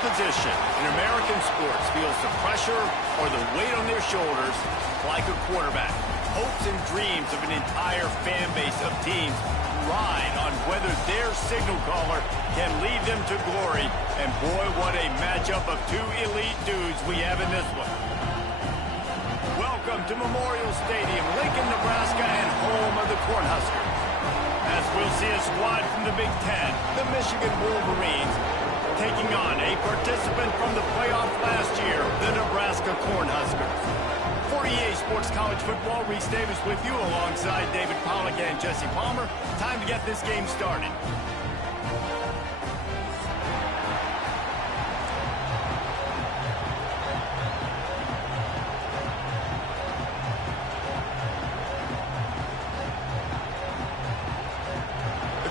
position in American sports feels the pressure or the weight on their shoulders like a quarterback. Hopes and dreams of an entire fan base of teams ride on whether their signal caller can lead them to glory. And boy, what a matchup of two elite dudes we have in this one. Welcome to Memorial Stadium, Lincoln, Nebraska, and home of the Cornhuskers. As we'll see a squad from the Big Ten, the Michigan Wolverines, taking on a participant from the playoff last year, the Nebraska Cornhuskers. For EA Sports College Football, Reese Davis with you alongside David Pollack and Jesse Palmer. Time to get this game started.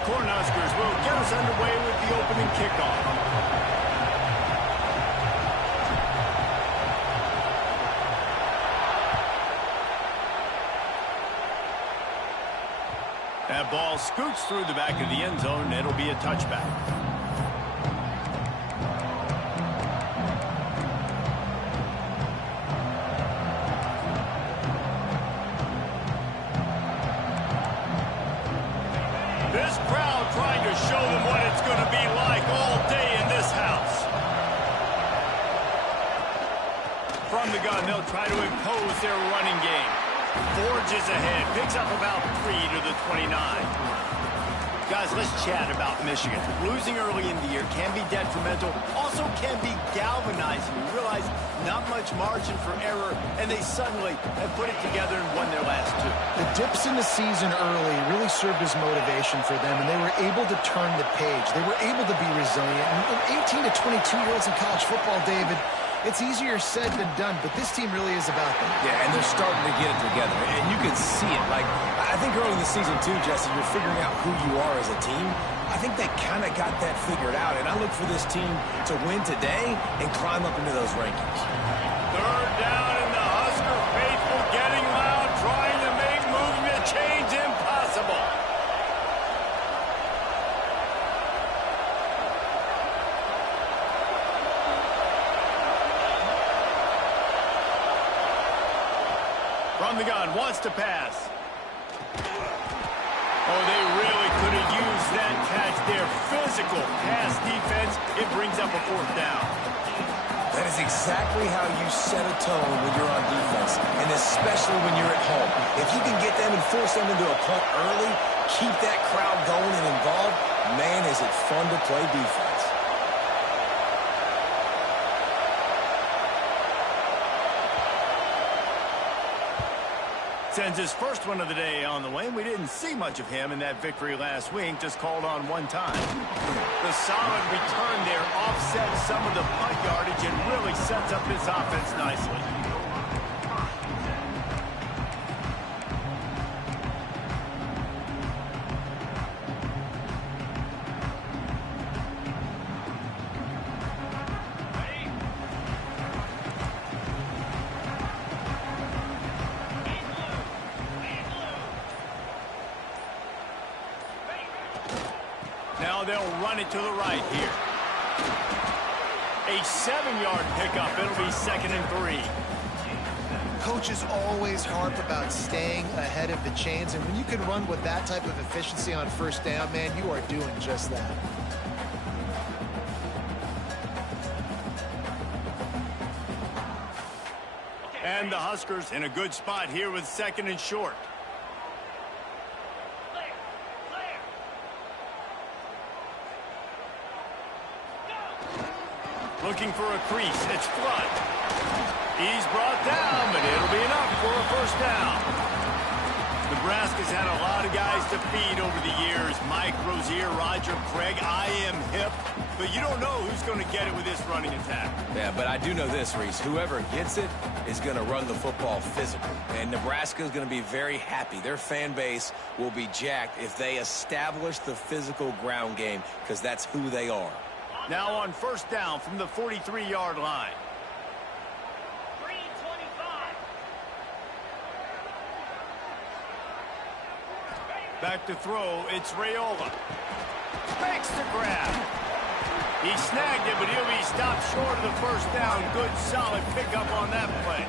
Cornhuskers will get us underway with the opening kickoff. That ball scoots through the back of the end zone. It'll be a touchback. This crowd trying to show them what it's going to be like all day in this house. From the gun, they'll try to impose their running game. Forges ahead, picks up about 3 to the 29. Guys, let's chat about Michigan. Losing early in the year can be detrimental, also can be galvanizing. You realize not much margin for error, and they suddenly have put it together and won their last 2. The dips in the season early really served as motivation for them, and they were able to turn the page. They were able to be resilient. And 18 to 22-year-olds in college football, David, it's easier said than done, but this team really is about that. Yeah, and they're starting to get it together, and you can see it. Like, I think early in the season, too, Jesse, you're figuring out who you are as a team. I think they kind of got that figured out, and I look for this team to win today and climb up into those rankings. Third down, and the Husker faithful getting loud, trying to make movement change impossible. From the gun, wants to pass. Oh, they really could have used that catch there. Physical pass defense. It brings up a 4th down. That is exactly how you set a tone when you're on defense, and especially when you're at home. If you can get them and force them into a punt early, keep that crowd going and involved, man, is it fun to play defense. Sends his first one of the day on the way. We didn't see much of him in that victory last week, just called on 1 time. The solid return there offsets some of the punt yardage and really sets up this offense nicely. Now they'll run it to the right here. A 7-yard pickup. It'll be 2nd and 3. Coaches always harp about staying ahead of the chains, and when you can run with that type of efficiency on 1st down, man, you are doing just that. And the Huskers in a good spot here with 2nd and short. Looking for a crease. It's Flood. He's brought down, but it'll be enough for a 1st down. Nebraska's had a lot of guys to feed over the years. Mike Rozier, Roger Craig, I am hip. But you don't know who's going to get it with this running attack. Yeah, but I do know this, Reese. Whoever gets it is going to run the football physical. And Nebraska is going to be very happy. Their fan base will be jacked if they establish the physical ground game, because that's who they are. Now on 1st down from the 43-yard line. Back to throw, it's Raiola. Makes the grab. He snagged it, but he'll be stopped short of the first down. Good, solid pickup on that play.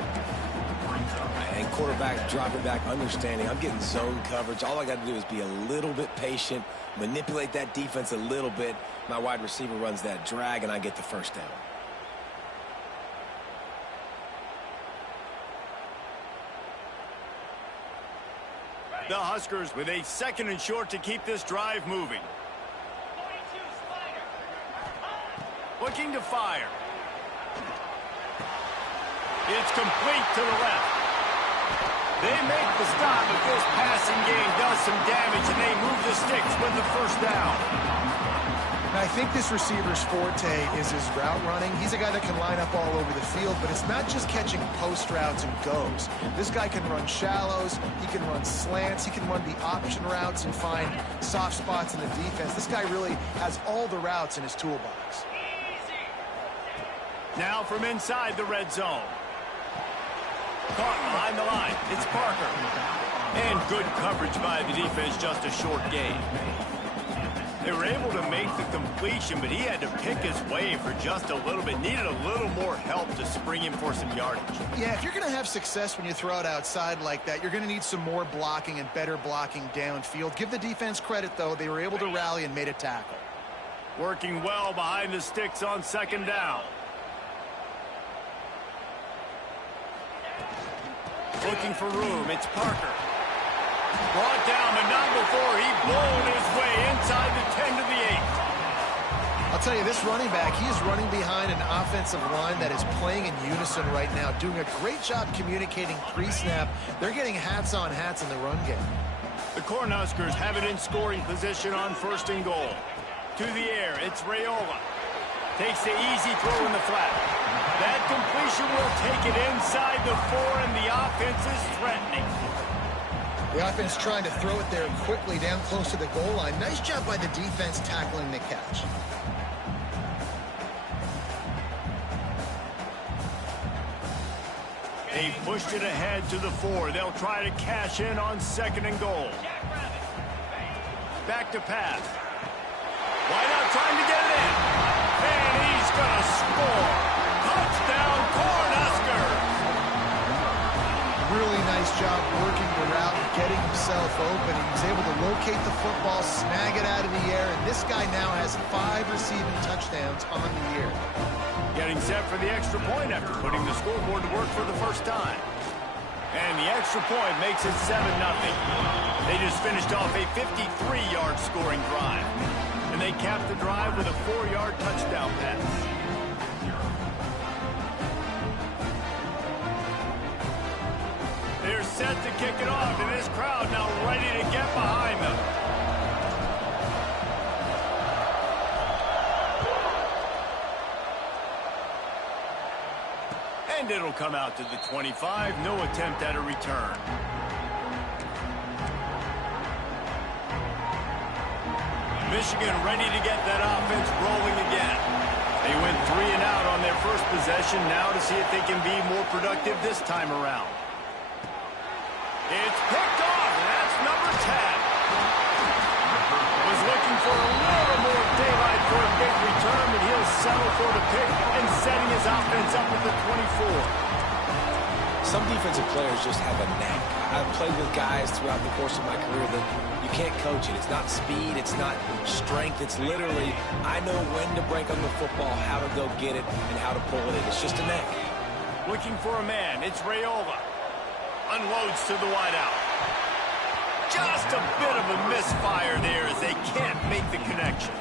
And quarterback dropping back, understanding I'm getting zone coverage. All I got to do is be a little bit patient, manipulate that defense a little bit. My wide receiver runs that drag, and I get the first down. The Huskers with a 2nd and short to keep this drive moving. Looking to fire. It's complete to the left. They make the stop, but this passing game does some damage, and they move the sticks with the first down. Now, I think this receiver's forte is his route running. He's a guy that can line up all over the field, but it's not just catching post routes and goes. This guy can run shallows, he can run slants, he can run the option routes and find soft spots in the defense. This guy really has all the routes in his toolbox. Now from inside the red zone. Caught behind the line. It's Parker. And good coverage by the defense, just a short gain. They were able to make the completion, but he had to pick his way for just a little bit. Needed a little more help to spring him for some yardage. Yeah, if you're going to have success when you throw it outside like that, you're going to need some more blocking and better blocking downfield. Give the defense credit, though. They were able to rally and made a tackle. Working well behind the sticks on 2nd down. Looking for room. It's Parker. Brought down, but not before he blown his way inside the 10 to the 8. I'll tell you, this running back, he is running behind an offensive line that is playing in unison right now, doing a great job communicating pre-snap. They're getting hats on hats in the run game. The Cornhuskers have it in scoring position on 1st and goal. To the air, it's Raiola. Takes the easy throw in the flat. That completion will take it inside the 4, and the offense is threatening. The offense trying to throw it there quickly down close to the goal line. Nice job by the defense tackling the catch. They pushed it ahead to the 4. They'll try to cash in on 2nd and goal. Back to pass. Wide out trying to get it in. And he's going to score. Touchdown, Cornhuskers. Really nice job working the route and getting himself open. He was able to locate the football, snag it out of the air, and this guy now has 5 receiving touchdowns on the year. Getting set for the extra point after putting the scoreboard to work for the first time. And the extra point makes it 7-0. They just finished off a 53-yard scoring drive. And they capped the drive with a 4-yard touchdown pass. They're set to kick it off, and this crowd now ready to get behind them. And it'll come out to the 25. No attempt at a return. Michigan ready to get that offense rolling again. They went 3 and out on their first possession. Now to see if they can be more productive this time around. It's picked off, and that's number 10. Was looking for a little more daylight for a big return, but he'll settle for the pick and setting his offense up at the 24. Some defensive players just have a knack. I've played with guys throughout the course of my career that you can't coach it. It's not speed, it's not strength. It's literally, I know when to break on the football, how to go get it, and how to pull it in. It's just a knack. Looking for a man. It's Raiola. Unloads to the wideout. Just a bit of a misfire there as they can't make the connection.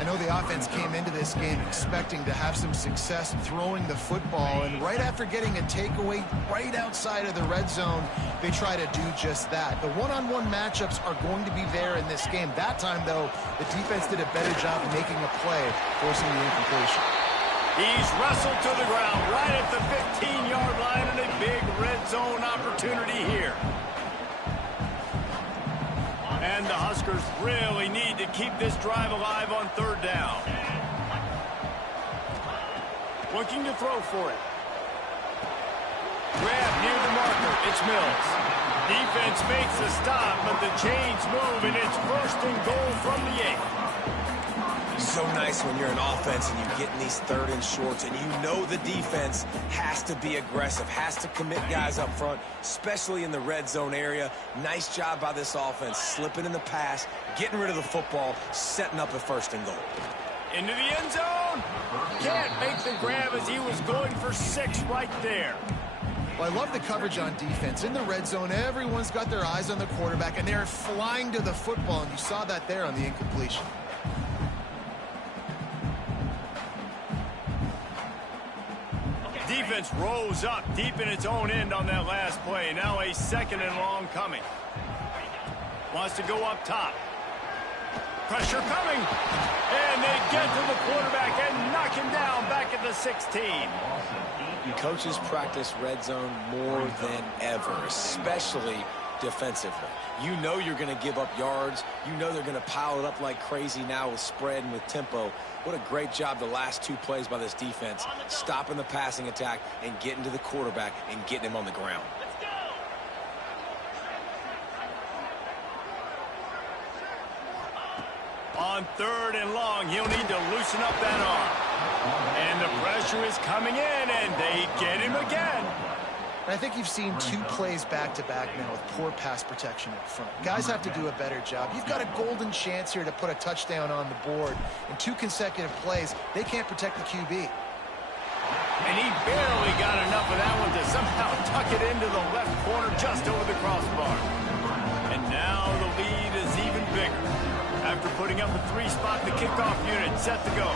I know the offense came into this game expecting to have some success throwing the football, and right after getting a takeaway right outside of the red zone, they try to do just that. The one-on-one matchups are going to be there in this game. That time, though, the defense did a better job making a play, forcing the incompletion. He's wrestled to the ground right at the 15-yard line, and a big red zone opportunity here. And the Huskers really need to keep this drive alive on 3rd down. Looking to throw for it. Grab near the marker. It's Mills. Defense makes a stop, but the chains move, and it's 1st and goal from the 8. So nice when you're an offense and you get in these third and shorts and you know the defense has to be aggressive, has to commit guys up front, especially in the red zone area. Nice job by this offense, slipping in the pass, getting rid of the football, setting up a 1st and goal. Into the end zone. Can't make the grab as he was going for 6 right there. Well, I love the coverage on defense. In the red zone, everyone's got their eyes on the quarterback, and they're flying to the football, and you saw that there on the incompletion. Defense rose up deep in its own end on that last play. Now a 2nd and long coming. Wants to go up top. Pressure coming. And they get to the quarterback and knock him down back at the 16. Coaches practice red zone more than ever, especially defensively. You know you're going to give up yards. You know they're going to pile it up like crazy now with spread and with tempo. What a great job the last 2 plays by this defense, stopping the passing attack and getting to the quarterback and getting him on the ground. On 3rd and long, he'll need to loosen up that arm. And the pressure is coming in, and they get him again. I think you've seen 2 plays back-to-back now with poor pass protection up front. Guys have to do a better job. You've got a golden chance here to put a touchdown on the board. In 2 consecutive plays, they can't protect the QB. And he barely got enough of that one to somehow tuck it into the left corner just over the crossbar. And now the lead is even bigger. After putting up a 3-spot, the kickoff unit set to go.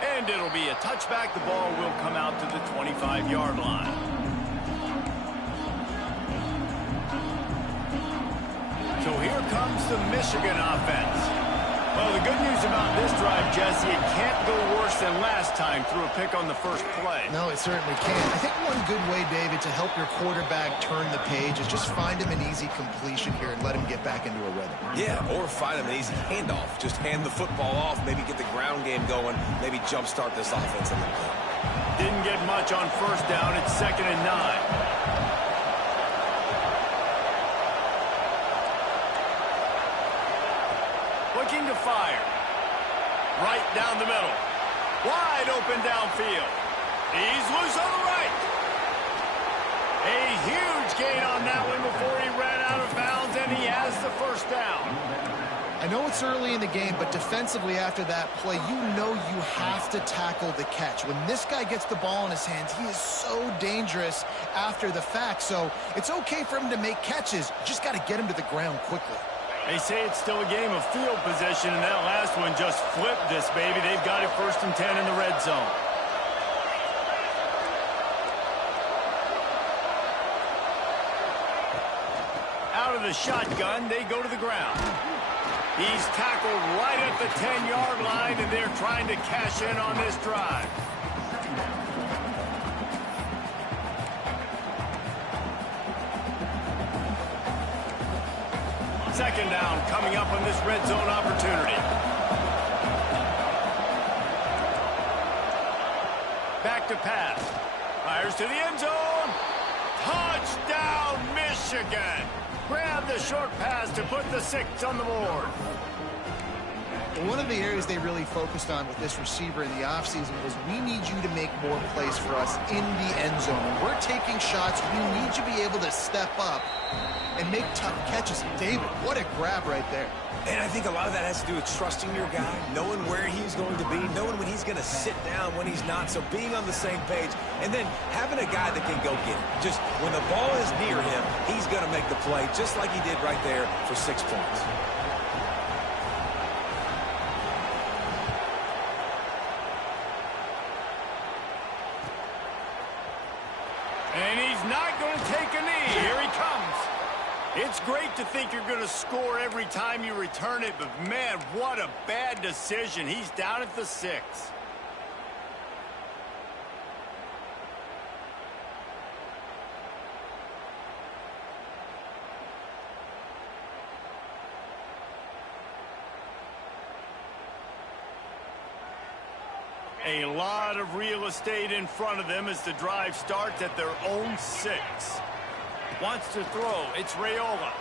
And it'll be a touchback. The ball will come out to the 25-yard line. So here comes the Michigan offense. Well, the good news about this drive, Jesse, it can't go worse than last time through a pick on the first play. No, it certainly can't. I think one good way, David, to help your quarterback turn the page is just find him an easy completion here and let him get back into a rhythm. Yeah, or find him an easy handoff. Just hand the football off, maybe get the ground game going, maybe jumpstart this offense a little bit. Didn't get much on 1st down. It's 2nd and 9. Looking to fire. Right down the middle. Wide open downfield. He's loose on the right. A huge gain on that one before he ran out of bounds, and he has the 1st down. I know it's early in the game, but defensively after that play, you know you have to tackle the catch. When this guy gets the ball in his hands, he is so dangerous after the fact. So it's okay for him to make catches. You just got to get him to the ground quickly. They say it's still a game of field position, and that last one just flipped this, baby. They've got it 1st and 10 in the red zone. Out of the shotgun, they go to the ground. He's tackled right at the 10-yard line, and they're trying to cash in on this drive. Second down coming up on this red zone opportunity. Back to pass. Fires to the end zone. Touchdown, Michigan. Grab the short pass to put the 6 on the board. One of the areas they really focused on with this receiver in the offseason was we need you to make more plays for us in the end zone. When we're taking shots, we need you to be able to step up and make tough catches. David, what a grab right there. And I think a lot of that has to do with trusting your guy, knowing where he's going to be, knowing when he's going to sit down, when he's not, so being on the same page, and then having a guy that can go get it. Just when the ball is near him, he's going to make the play, just like he did right there for 6 points. And he's not going to take a knee. Here he comes. It's great to think you're going to score every time you return it, but man, what a bad decision. He's down at the 6. A lot of real estate in front of them as the drive starts at their own 6. Wants to throw. It's Raiola.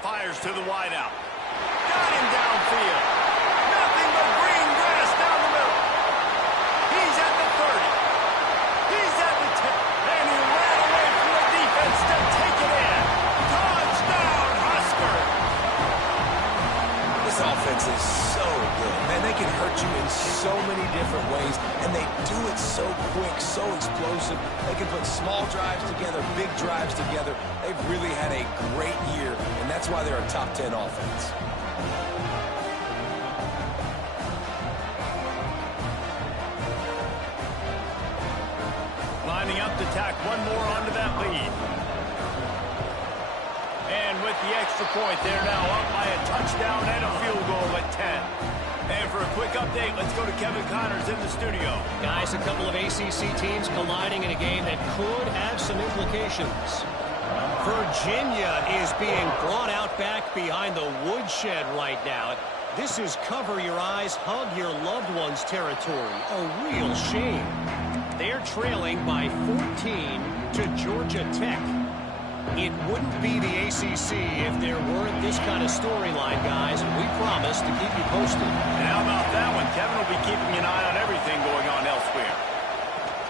Fires to the wideout. Got him downfield. Nothing but green grass down the middle. He's at the 30. He's at the 10. And he ran away from the defense to take it in. Touchdown, Husker! This offense is so good. Man, they can hurt you in so many different ways, and they do it so quick, so explosive. They can put small drives together, big drives together. They've really had a great year, and that's why they're a top 10 offense. Lining up to tack one more onto that lead. And with the extra point, they're now up by a touchdown and a field goal at 10. And for a quick update, let's go to Kevin Connors in the studio. Guys, a couple of ACC teams colliding in a game that could have some implications. Virginia is being brought out back behind the woodshed right now. This is cover your eyes, hug your loved ones territory. A real shame. They're trailing by 14 to Georgia Tech. It wouldn't be the ACC if there weren't this kind of storyline, guys. We promise to keep you posted. And how about that one? Kevin will be keeping an eye on everything going on elsewhere.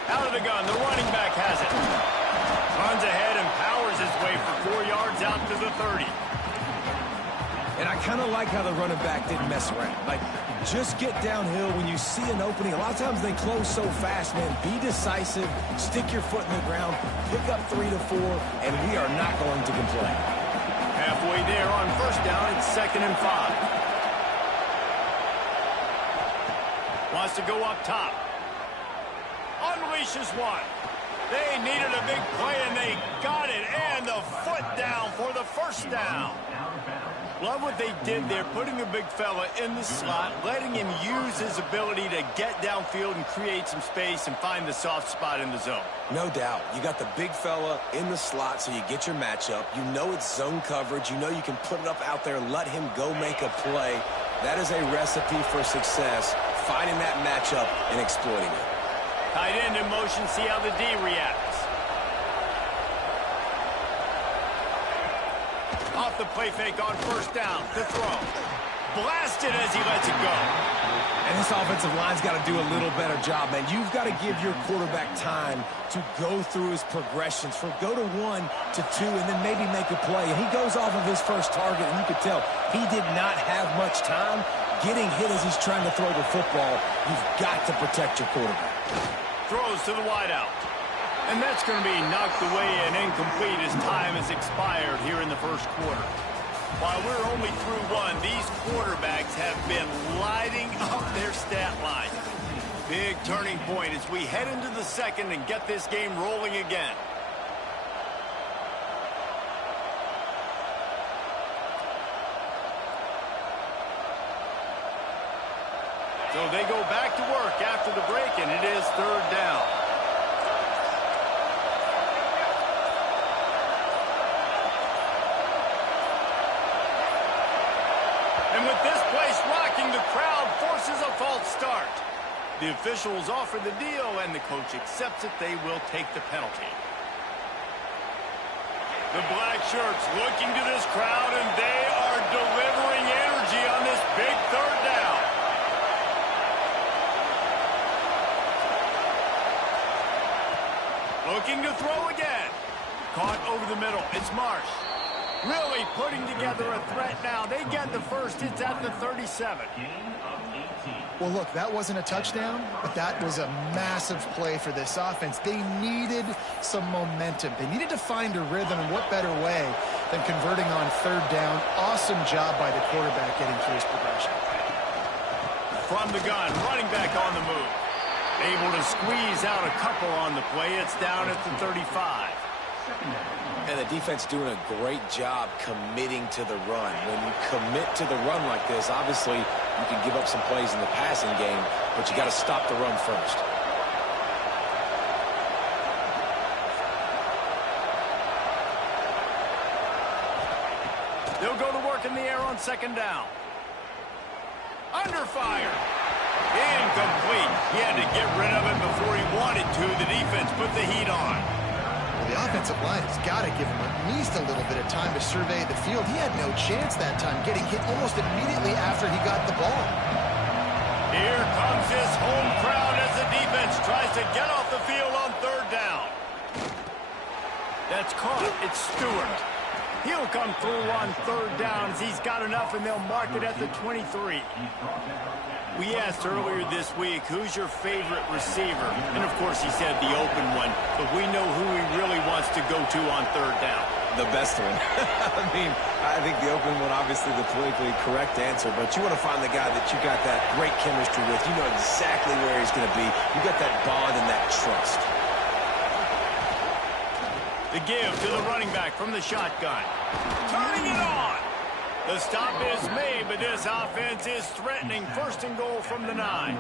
Out of the gun, the running back has it. Runs ahead and powers his way for 4 yards out to the 30. And I kind of like how the running back didn't mess around. Like, just get downhill when you see an opening. A lot of times they close so fast, man. Be decisive, stick your foot in the ground, pick up 3 to 4, and we are not going to complain. Halfway there on first down, it's 2nd and 5. Wants to go up top. Unleashes one. They needed a big play, and they got it. And the foot down for the first down. Love what they did there, putting a big fella in the slot, letting him use his ability to get downfield and create some space and find the soft spot in the zone. No doubt. You got the big fella in the slot, so you get your matchup. You know it's zone coverage. You know you can put it up out there and let him go make a play. That is a recipe for success, finding that matchup and exploiting it. Tight end in motion, see how the D reacts. Off the play fake on first down, the throw. Blasted as he lets it go. And this offensive line's got to do a little better job, man. You've got to give your quarterback time to go through his progressions. For go to 1 to 2 and then maybe make a play. And he goes off of his first target, and you could tell he did not have much time getting hit as he's trying to throw the football. You've got to protect your quarterback. Throws to the wideout. And that's going to be knocked away and incomplete as time has expired here in the first quarter. While we're only through one, these quarterbacks have been lighting up their stat line. Big turning point as we head into the second and get this game rolling again. So they go back to work after the break, and it is 3rd down. And with this place rocking, the crowd forces a false start. The officials offer the deal, and the coach accepts it. They will take the penalty. The black shirts looking to this crowd, and they are delivering energy on this big 3rd down. Looking to throw again. Caught over the middle. It's Marsh. Really putting together a threat now. They get the first. It's at the 37. Well, look, that wasn't a touchdown, but that was a massive play for this offense. They needed some momentum. They needed to find a rhythm, and what better way than converting on 3rd down. Awesome job by the quarterback getting through his progression. From the gun, running back on the move. Able to squeeze out a couple on the play. It's down at the 35. And the defense doing a great job committing to the run. When you commit to the run like this, obviously you can give up some plays in the passing game, but you got to stop the run first. They'll go to work in the air on 2nd down. Under fire. Incomplete. He had to get rid of it before he wanted to. The defense put the heat on. Well, the offensive line has got to give him at least a little bit of time to survey the field. He had no chance that time, getting hit almost immediately after he got the ball. Here comes his home crowd as the defense tries to get off the field on third down. That's caught. It's Stewart. He'll come through on third down as he's got enough, and they'll mark it at the 23. We asked earlier this week, who's your favorite receiver? And, of course, he said the open one, but we know who he really wants to go to on third down. The best one. I mean, I think the open one, obviously the politically correct answer, but you want to find the guy that you got that great chemistry with. You know exactly where he's going to be. You got that bond and that trust. The give to the running back from the shotgun. Turning it on. The stop is made, but this offense is threatening. First and goal from the 9.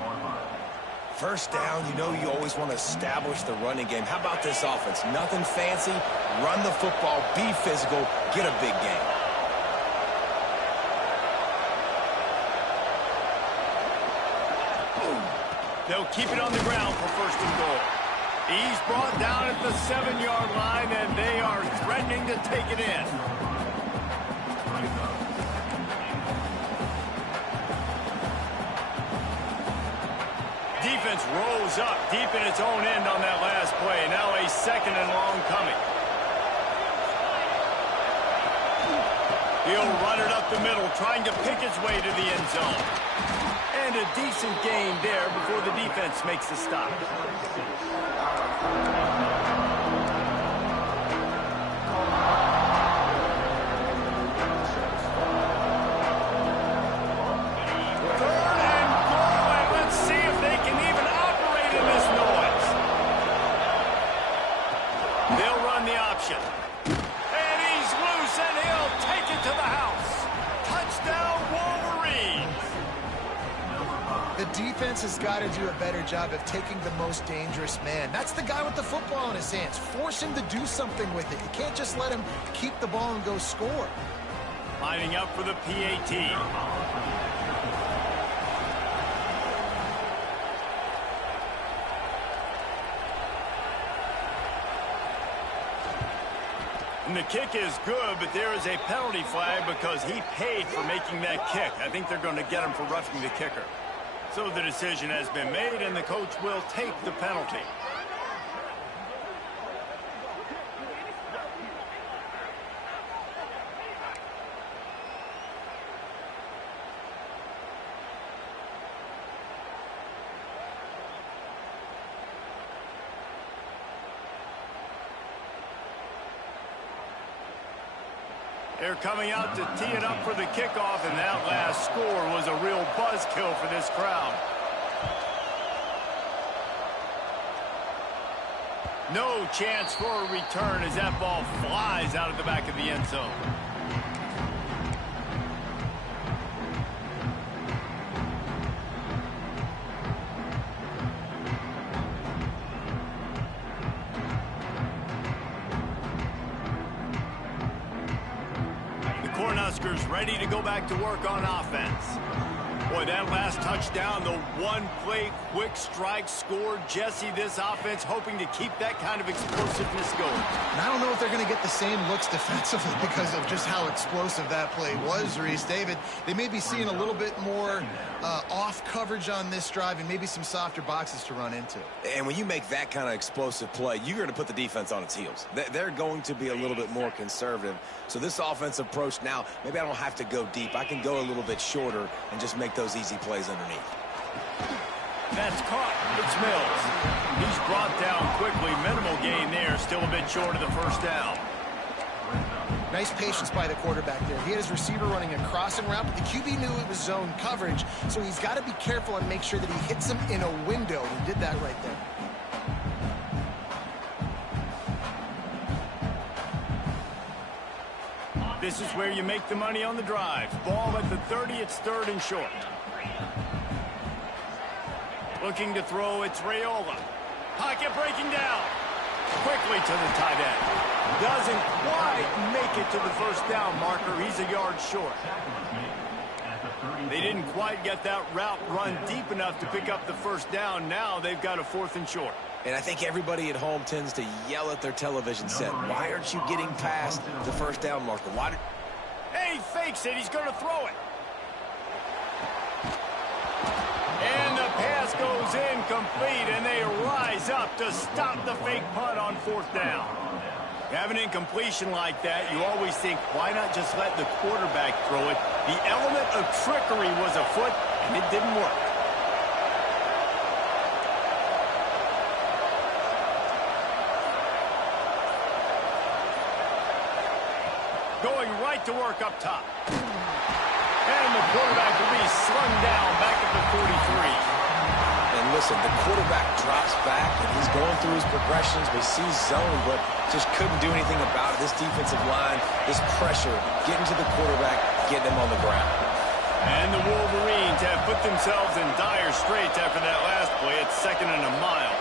First down, you know you always want to establish the running game. How about this offense? Nothing fancy. Run the football, be physical, get a big game. They'll keep it on the ground for first and goal. He's brought down at the 7-yard line, and they are threatening to take it in. Defense rolls up deep in its own end on that last play. Now a second and long coming. He'll run it up the middle, trying to pick its way to the end zone. And a decent gain there before the defense makes the stop. And he's loose, and he'll take it to the house. Touchdown, Wolverines. The defense has got to do a better job of taking the most dangerous man. That's the guy with the football in his hands. Force him to do something with it. You can't just let him keep the ball and go score. Lining up for the PAT. And the kick is good, but there is a penalty flag because he paid for making that kick. I think they're going to get him for roughing the kicker. So the decision has been made, and the coach will take the penalty. They're coming out to tee it up for the kickoff, and that last score was a real buzzkill for this crowd. No chance for a return as that ball flies out of the back of the end zone. Cornhuskers ready to go back to work on offense. Boy, that last touchdown, the one-play quick strike scored. Jesse, this offense hoping to keep that kind of explosiveness going. And I don't know if they're going to get the same looks defensively because of just how explosive that play was, Reese. David, they may be seeing a little bit more off coverage on this drive and maybe some softer boxes to run into. And when you make that kind of explosive play, you're going to put the defense on its heels. They're going to be a little bit more conservative. So this offensive approach now, maybe I don't have to go deep. I can go a little bit shorter and just make those easy plays underneath. That's caught. It's Mills. He's brought down quickly. Minimal gain there. Still a bit short of the first down. Nice patience by the quarterback there. He had his receiver running a crossing route, but the QB knew it was zone coverage, so he's got to be careful and make sure that he hits him in a window. He did that right there. This is where you make the money on the drive. Ball at the 30, it's third and short. Looking to throw, it's Raiola. Pocket breaking down. Quickly to the tight end. Doesn't quite make it to the first down marker. He's a yard short. They didn't quite get that route run deep enough to pick up the first down. Now they've got a 4th and short. And I think everybody at home tends to yell at their television set, why aren't you getting past the first down marker? Why did... Hey, he fakes it. He's going to throw it. And the pass goes incomplete, and they rise up to stop the fake punt on 4th down. You have an incompletion like that, you always think, why not just let the quarterback throw it? The element of trickery was afoot, and it didn't work. Going right to work up top. And the quarterback will be slung down back at the 43. And listen, the quarterback drops back, and he's going through his progressions. We see zone, but just couldn't do anything about it. This defensive line, this pressure, getting to the quarterback, getting him on the ground. And the Wolverines have put themselves in dire straits after that last play. It's 2nd and a mile.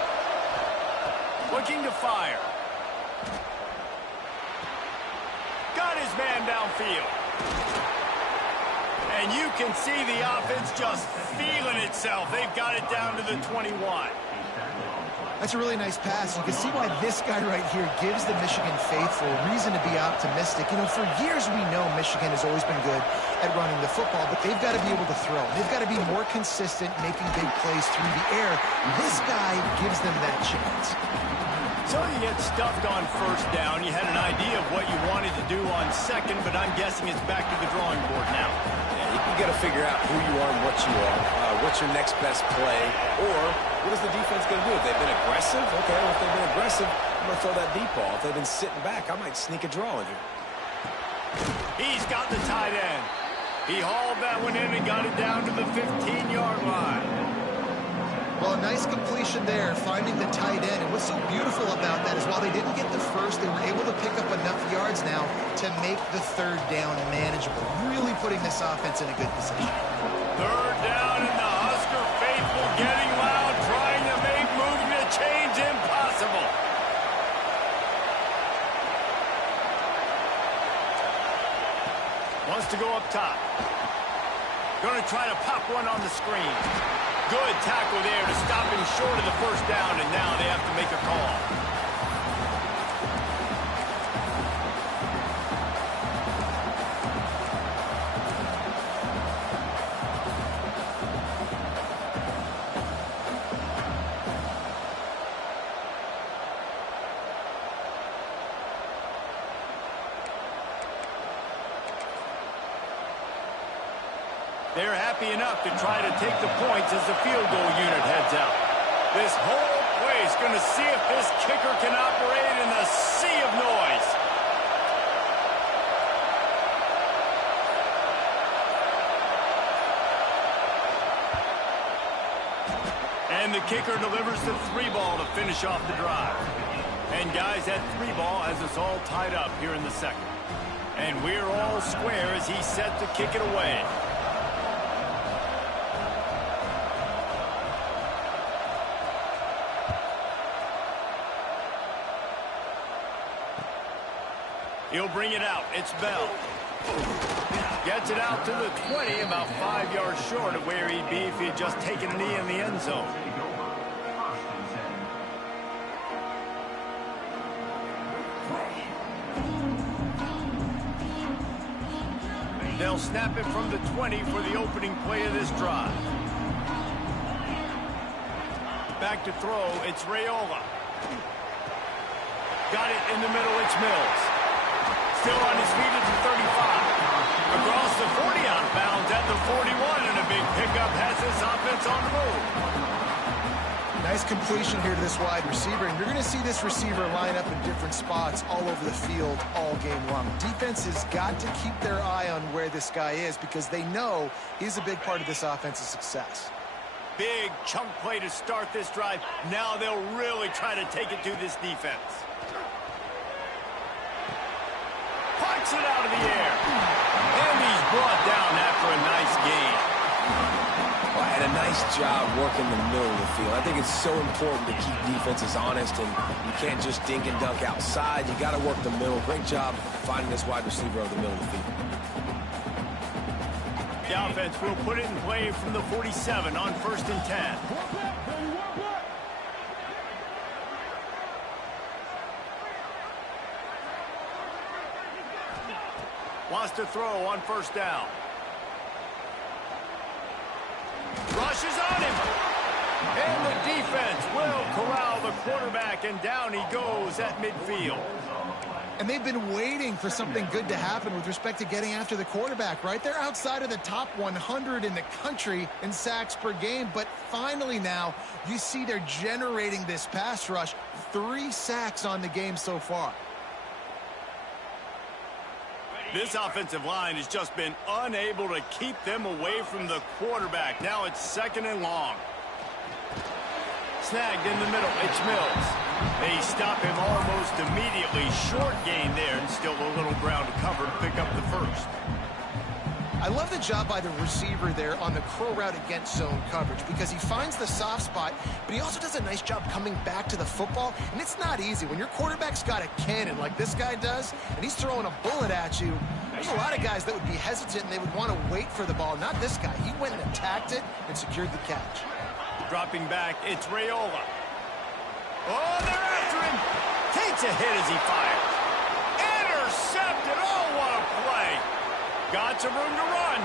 Looking to fire. Got his man downfield. And you can see the offense just feeling itself. They've got it down to the 21. That's a really nice pass. You can see why this guy right here gives the Michigan faithful reason to be optimistic. You know, for years we know Michigan has always been good at running the football, but they've got to be able to throw. They've got to be more consistent, making big plays through the air. This guy gives them that chance. So you get stuffed on 1st down. You had an idea of what you wanted to do on 2nd, but I'm guessing it's back to the drawing board now. You got to figure out who you are and what you are. What's your next best play? Or what is the defense going to do? If they've been aggressive, okay, well, if they've been aggressive, I'm going to throw that deep ball. If they've been sitting back, I might sneak a draw in here. He's got the tight end. He hauled that one in and got it down to the 15-yard line. Well, a nice completion there, finding the tight end. And what's so beautiful about that is while they didn't get the first, they were able to pick up enough yards now to make the 3rd down manageable. Really putting this offense in a good position. 3rd down, and the Husker faithful getting loud, trying to make moving the change impossible. Wants to go up top. Going to try to pop one on the screen. Good tackle there to stop him short of the 1st down, and now they have to make a call. They're happy enough to try to take the points as the field goal unit heads out. This whole place going to see if this kicker can operate in the sea of noise. And the kicker delivers the 3 ball to finish off the drive. And guys, that 3 ball has us all tied up here in the 2nd. And we're all square as he's set to kick it away. He'll bring it out. It's Bell. Gets it out to the 20, about 5 yards short of where he'd be if he had just taken a knee in the end zone. They'll snap it from the 20 for the opening play of this drive. Back to throw, it's Raiola. Got it in the middle, it's Mills. Still on his feet at the 35. Across the 40, out of bounds at the 41, and a big pickup has this offense on the move. Nice completion here to this wide receiver, and you're going to see this receiver line up in different spots all over the field all game long. Defense has got to keep their eye on where this guy is because they know he's a big part of this offense's success. Big chunk play to start this drive. Now they'll really try to take it to this defense. Punts it out of the air. And he's brought down after a nice gain. Well, and a nice job working the middle of the field. I think it's so important to keep defenses honest, and you can't just dink and dunk outside. You got to work the middle. Great job finding this wide receiver over the middle of the field. offense will put it in play from the 47 on 1st and 10. Wants to throw on 1st down. Rushes on him. And the defense will corral the quarterback, and down he goes at midfield. And they've been waiting for something good to happen with respect to getting after the quarterback, right? They're outside of the top 100 in the country in sacks per game, but finally now you see they're generating this pass rush. 3 sacks on the game so far. This offensive line has just been unable to keep them away from the quarterback. Now it's 2nd and long. Snagged in the middle. It's Mills. They stop him almost immediately. Short gain there, and still a little ground to cover to pick up the 1st. I love the job by the receiver there on the crow route against zone coverage because he finds the soft spot, but he also does a nice job coming back to the football, and it's not easy. When your quarterback's got a cannon like this guy does, and he's throwing a bullet at you, there's a lot of guys that would be hesitant and they would want to wait for the ball. Not this guy. He went and attacked it and secured the catch. Dropping back, it's Raiola. Oh, they're after him. Takes a hit as he fires. Intercepted. Oh, what a play. Got some room to run.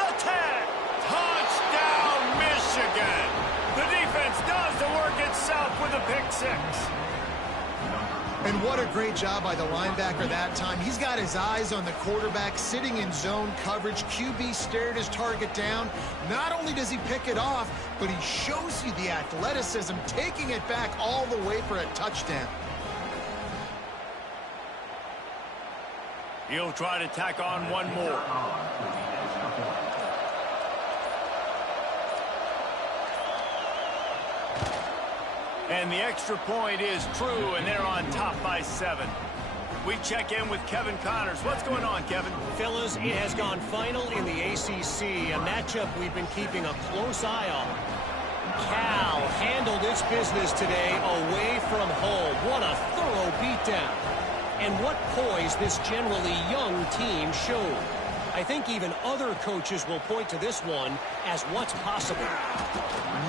The tag. Touchdown, Michigan. The defense does the work itself with a pick 6. And what a great job by the linebacker that time. He's got his eyes on the quarterback, sitting in zone coverage. QB stared his target down. Not only does he pick it off, but he shows you the athleticism, taking it back all the way for a touchdown. He'll try to tack on one more. And the extra point is true, and they're on top by 7. We check in with Kevin Connors. What's going on, Kevin? Fellas, it has gone final in the ACC, a matchup we've been keeping a close eye on. Cal handled its business today away from home. What a thorough beatdown. And what poise this generally young team showed. I think even other coaches will point to this one as what's possible.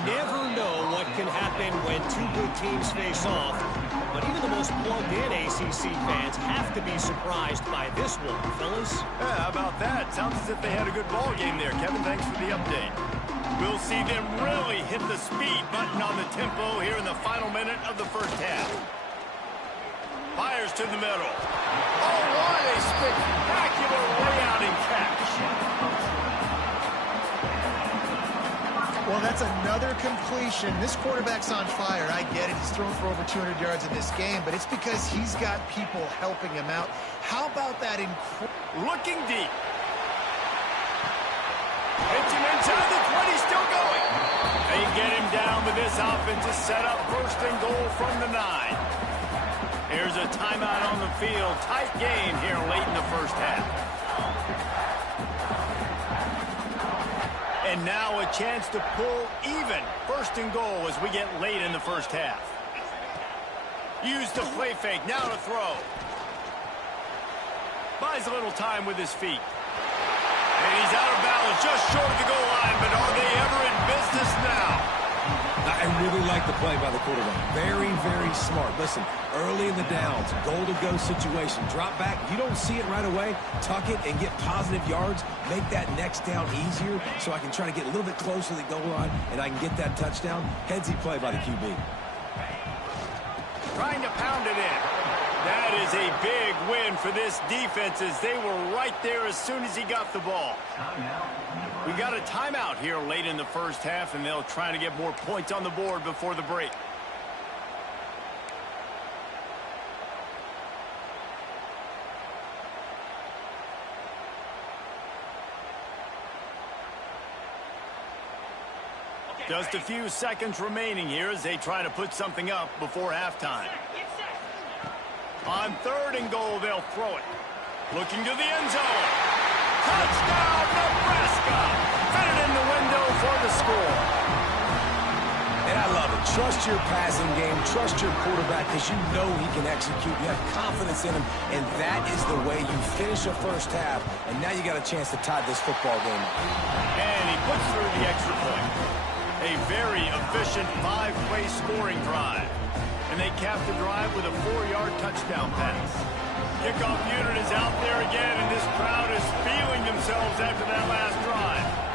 Never know what can happen when 2 good teams face off, but even the most plugged-in ACC fans have to be surprised by this one, fellas. Yeah, how about that? Sounds as if they had a good ball game there. Kevin, thanks for the update. We'll see them really hit the speed button on the tempo here in the final minute of the 1st half. Fires to the middle. Oh, what a spectacular layout and catch. Well, that's another completion. This quarterback's on fire. I get it. He's thrown for over 200 yards in this game, but it's because he's got people helping him out. How about that? Looking deep. Hits him inside the 20, still going. They get him down with this offense to set up 1st and goal from the 9. Here's a timeout on the field. Tight game here late in the 1st half. And now a chance to pull even. 1st and goal as we get late in the 1st half. Use the play fake. Now to throw. Buys a little time with his feet. And he's out of balance just short of the goal line. But are they ever in business now? I really like the play by the quarterback. Very, very smart. Listen, early in the downs, goal-to-go situation. Drop back. You don't see it right away. Tuck it and get positive yards. Make that next down easier so I can try to get a little bit closer to the goal line and I can get that touchdown. Headsy play by the QB. Trying to pound it in. That is a big win for this defense as they were right there as soon as he got the ball. We got a timeout here late in the 1st half, and they'll try to get more points on the board before the break. Just a few seconds remaining here as they try to put something up before halftime. On 3rd and goal, they'll throw it. Looking to the end zone. Touchdown, Nebraska! Fitted in the window for the score. And I love it. Trust your passing game. Trust your quarterback because you know he can execute. You have confidence in him, and that is the way you finish a 1st half and now you got a chance to tie this football game up. And he puts through the extra point. A very efficient 5-play scoring drive. And they cap the drive with a 4-yard touchdown pass. Kickoff unit is out there again, and this crowd is feeling themselves after that last drive.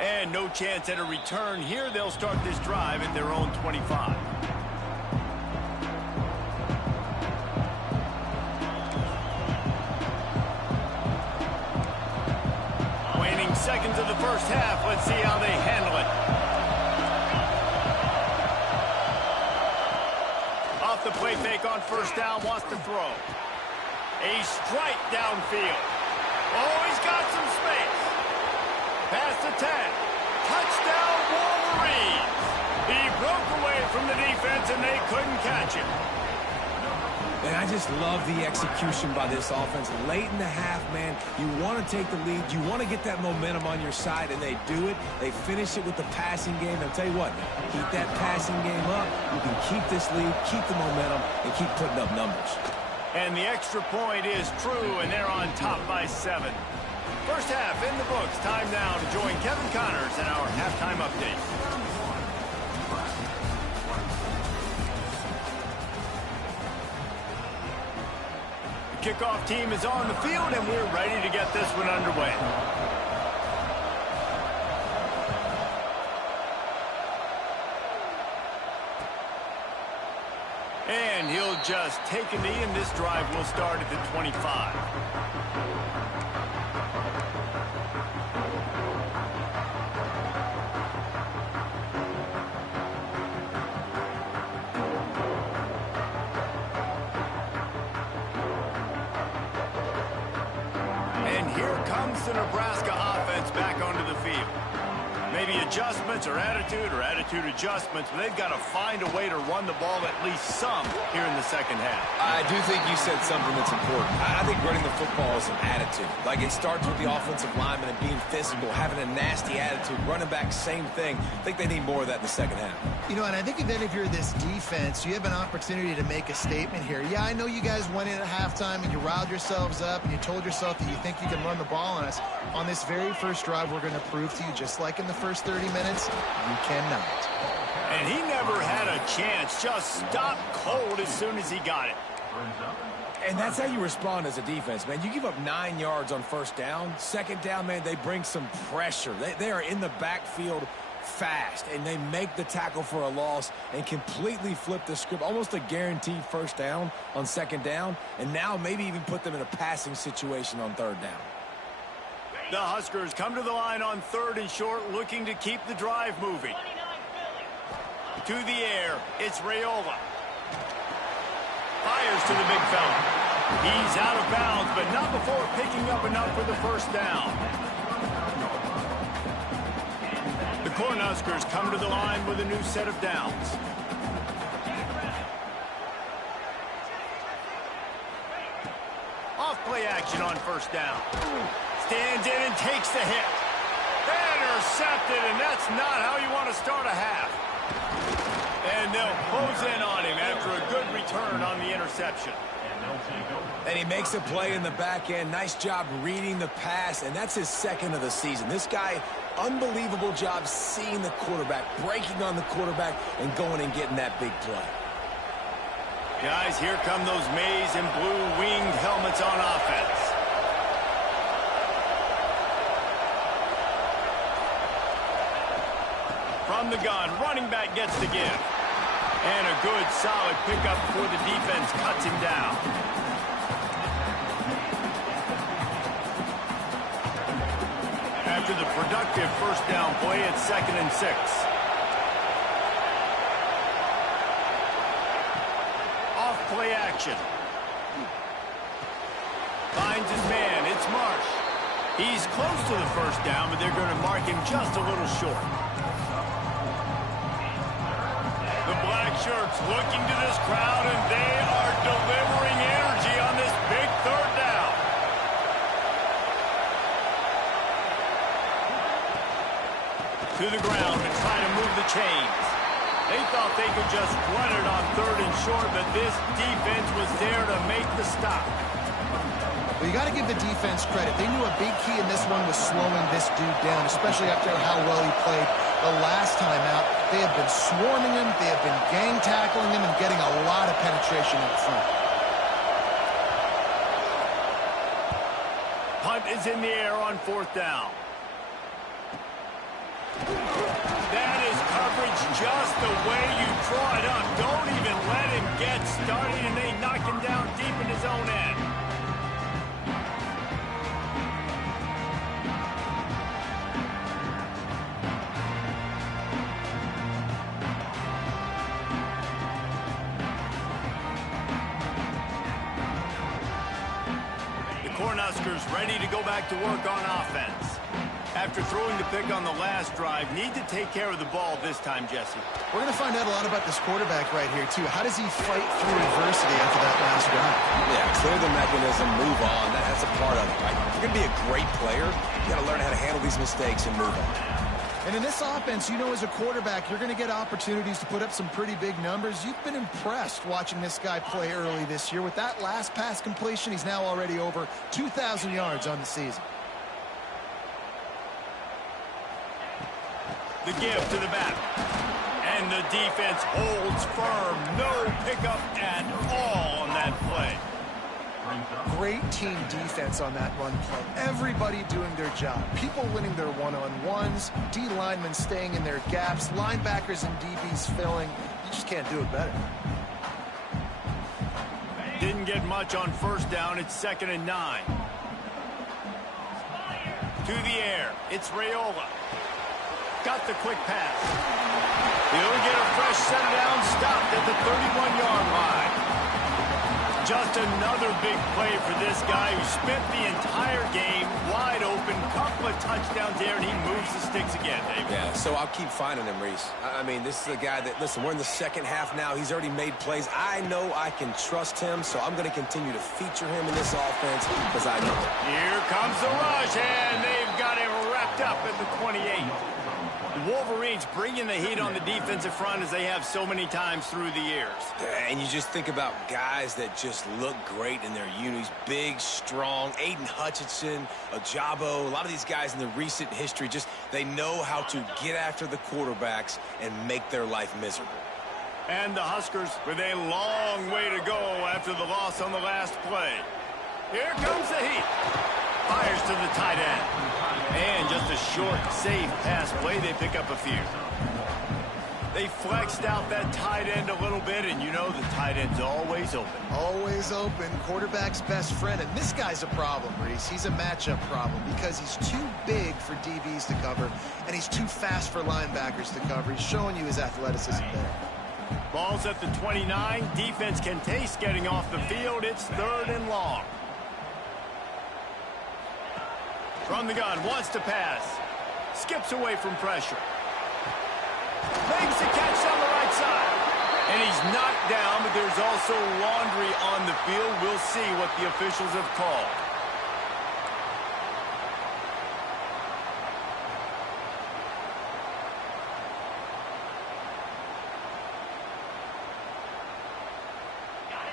And no chance at a return here. They'll start this drive at their own 25. Waning seconds of the first half. Let's see how they handle it. Off the play fake on first down. Wants to throw. A strike downfield. Oh, he's got some space. Pass to 10. Touchdown, Wolverines. He broke away from the defense, and they couldn't catch him. And I just love the execution by this offense. Late in the half, man, you want to take the lead. You want to get that momentum on your side, and they do it. They finish it with the passing game. I'll tell you what, keep that passing game up. You can keep this lead, keep the momentum, and keep putting up numbers. And the extra point is true, and they're on top by 7. First half in the books. Time now to join Kevin Connors in our halftime update. The kickoff team is on the field, and we're ready to get this one underway. And he'll just take a knee, and this drive will start at the 25. The Nebraska offense back onto the field. Maybe adjustments or attitude adjustments, but they've got to find a way to run the ball at least some here in the second half. I do think you said something that's important. I think running the football is an attitude. Like, it starts with the offensive lineman and being physical, having a nasty attitude. Running back, same thing. I think they need more of that in the second half. You know, and I think then if you're this defense, you have an opportunity to make a statement here. Yeah, I know you guys went in at halftime and you riled yourselves up and you told yourself that you think you can run the ball on us. On this very first drive, we're going to prove to you, just like in the first 30 minutes, you cannot. And he never had a chance. Just stopped cold as soon as he got it. And that's how you respond as a defense, man. You give up 9 yards on first down. Second down, man, they bring some pressure. They are in the backfield fast, and they make the tackle for a loss and completely flip the script. Almost a guaranteed first down on second down, and now maybe even put them in a passing situation on third down. The Huskers come to the line on 3rd and short, looking to keep the drive moving. To the air, it's Raiola. Fires to the big fella. He's out of bounds, but not before picking up enough for the first down. The Cornhuskers come to the line with a new set of downs. Off play action on first down. Stands in and takes the hit. Intercepted, and that's not how you want to start a half. And they'll close in on him after a good return on the interception. And he makes a play in the back end. Nice job reading the pass, and that's his second of the season. This guy, unbelievable job seeing the quarterback, breaking on the quarterback, and going and getting that big play. Guys, here come those maize and blue winged helmets on offense. From the gun, running back gets the give. And a good, solid pickup before the defense cuts him down. After the productive first down play, it's 2nd and 6. Off play action. Finds his man. It's Marsh. He's close to the first down, but they're going to mark him just a little short. The black shirts looking to this crowd, and they are delivering energy on this big third down. To the ground and try to move the chains. They thought they could just run it on 3rd and short, but this defense was there to make the stop. Well, you got to give the defense credit. They knew a big key in this one was slowing this dude down, especially after how well he played the last time out. They have been swarming him, they have been gang tackling him, and getting a lot of penetration up front. Punt is in the air on 4th down. That is coverage just the way you draw it up. Don't even let him get started, and they knock him down deep in his own end. The Cornhuskers ready to go back to work on offense. After throwing the pick on the last drive, need to take care of the ball this time, Jesse. We're going to find out a lot about this quarterback right here, too. How does he fight through adversity after that last drive? Yeah, clear the mechanism, move on. That's a part of it, right? If you're going to be a great player, you got to learn how to handle these mistakes and move on. And in this offense, you know, as a quarterback, you're going to get opportunities to put up some pretty big numbers. You've been impressed watching this guy play early this year. With that last pass completion, he's now already over 2,000 yards on the season. The give to the back. And the defense holds firm. No pickup at all on that play. Great team defense on that run play. Everybody doing their job. People winning their one-on-ones. D linemen staying in their gaps. Linebackers and DBs filling. You just can't do it better. Didn't get much on 1st down. It's 2nd and 9. To the air. It's Raiola. Got the quick pass. He'll get a fresh set down, stopped at the 31-yard line. Just another big play for this guy who spent the entire game wide open, couple of touchdowns there, and he moves the sticks again, David. Yeah, so I'll keep finding him, Reese. I mean, this is a guy that, listen, we're in the second half now. He's already made plays. I know I can trust him, so I'm going to continue to feature him in this offense because I know it. Here comes the rush, and they've got him wrapped up at the 28. The Wolverines bringing the heat on the defensive front as they have so many times through the years. And you just think about guys that just look great in their unis. Big, strong, Aiden Hutchinson, Ajabo. A lot of these guys in the recent history, just they know how to get after the quarterbacks and make their life miserable. And the Huskers with a long way to go after the loss on the last play. Here comes the heat. Fires to the tight end. And just a short, safe pass play. They pick up a few. They flexed out that tight end a little bit, and you know the tight end's always open. Always open. Quarterback's best friend. And this guy's a problem, Reese. He's a matchup problem because he's too big for DBs to cover, and he's too fast for linebackers to cover. He's showing you his athleticism there. Ball's at the 29. Defense can taste getting off the field. It's 3rd and long. From the gun, wants to pass. Skips away from pressure. Makes the catch on the right side. And he's knocked down, but there's also laundry on the field. We'll see what the officials have called.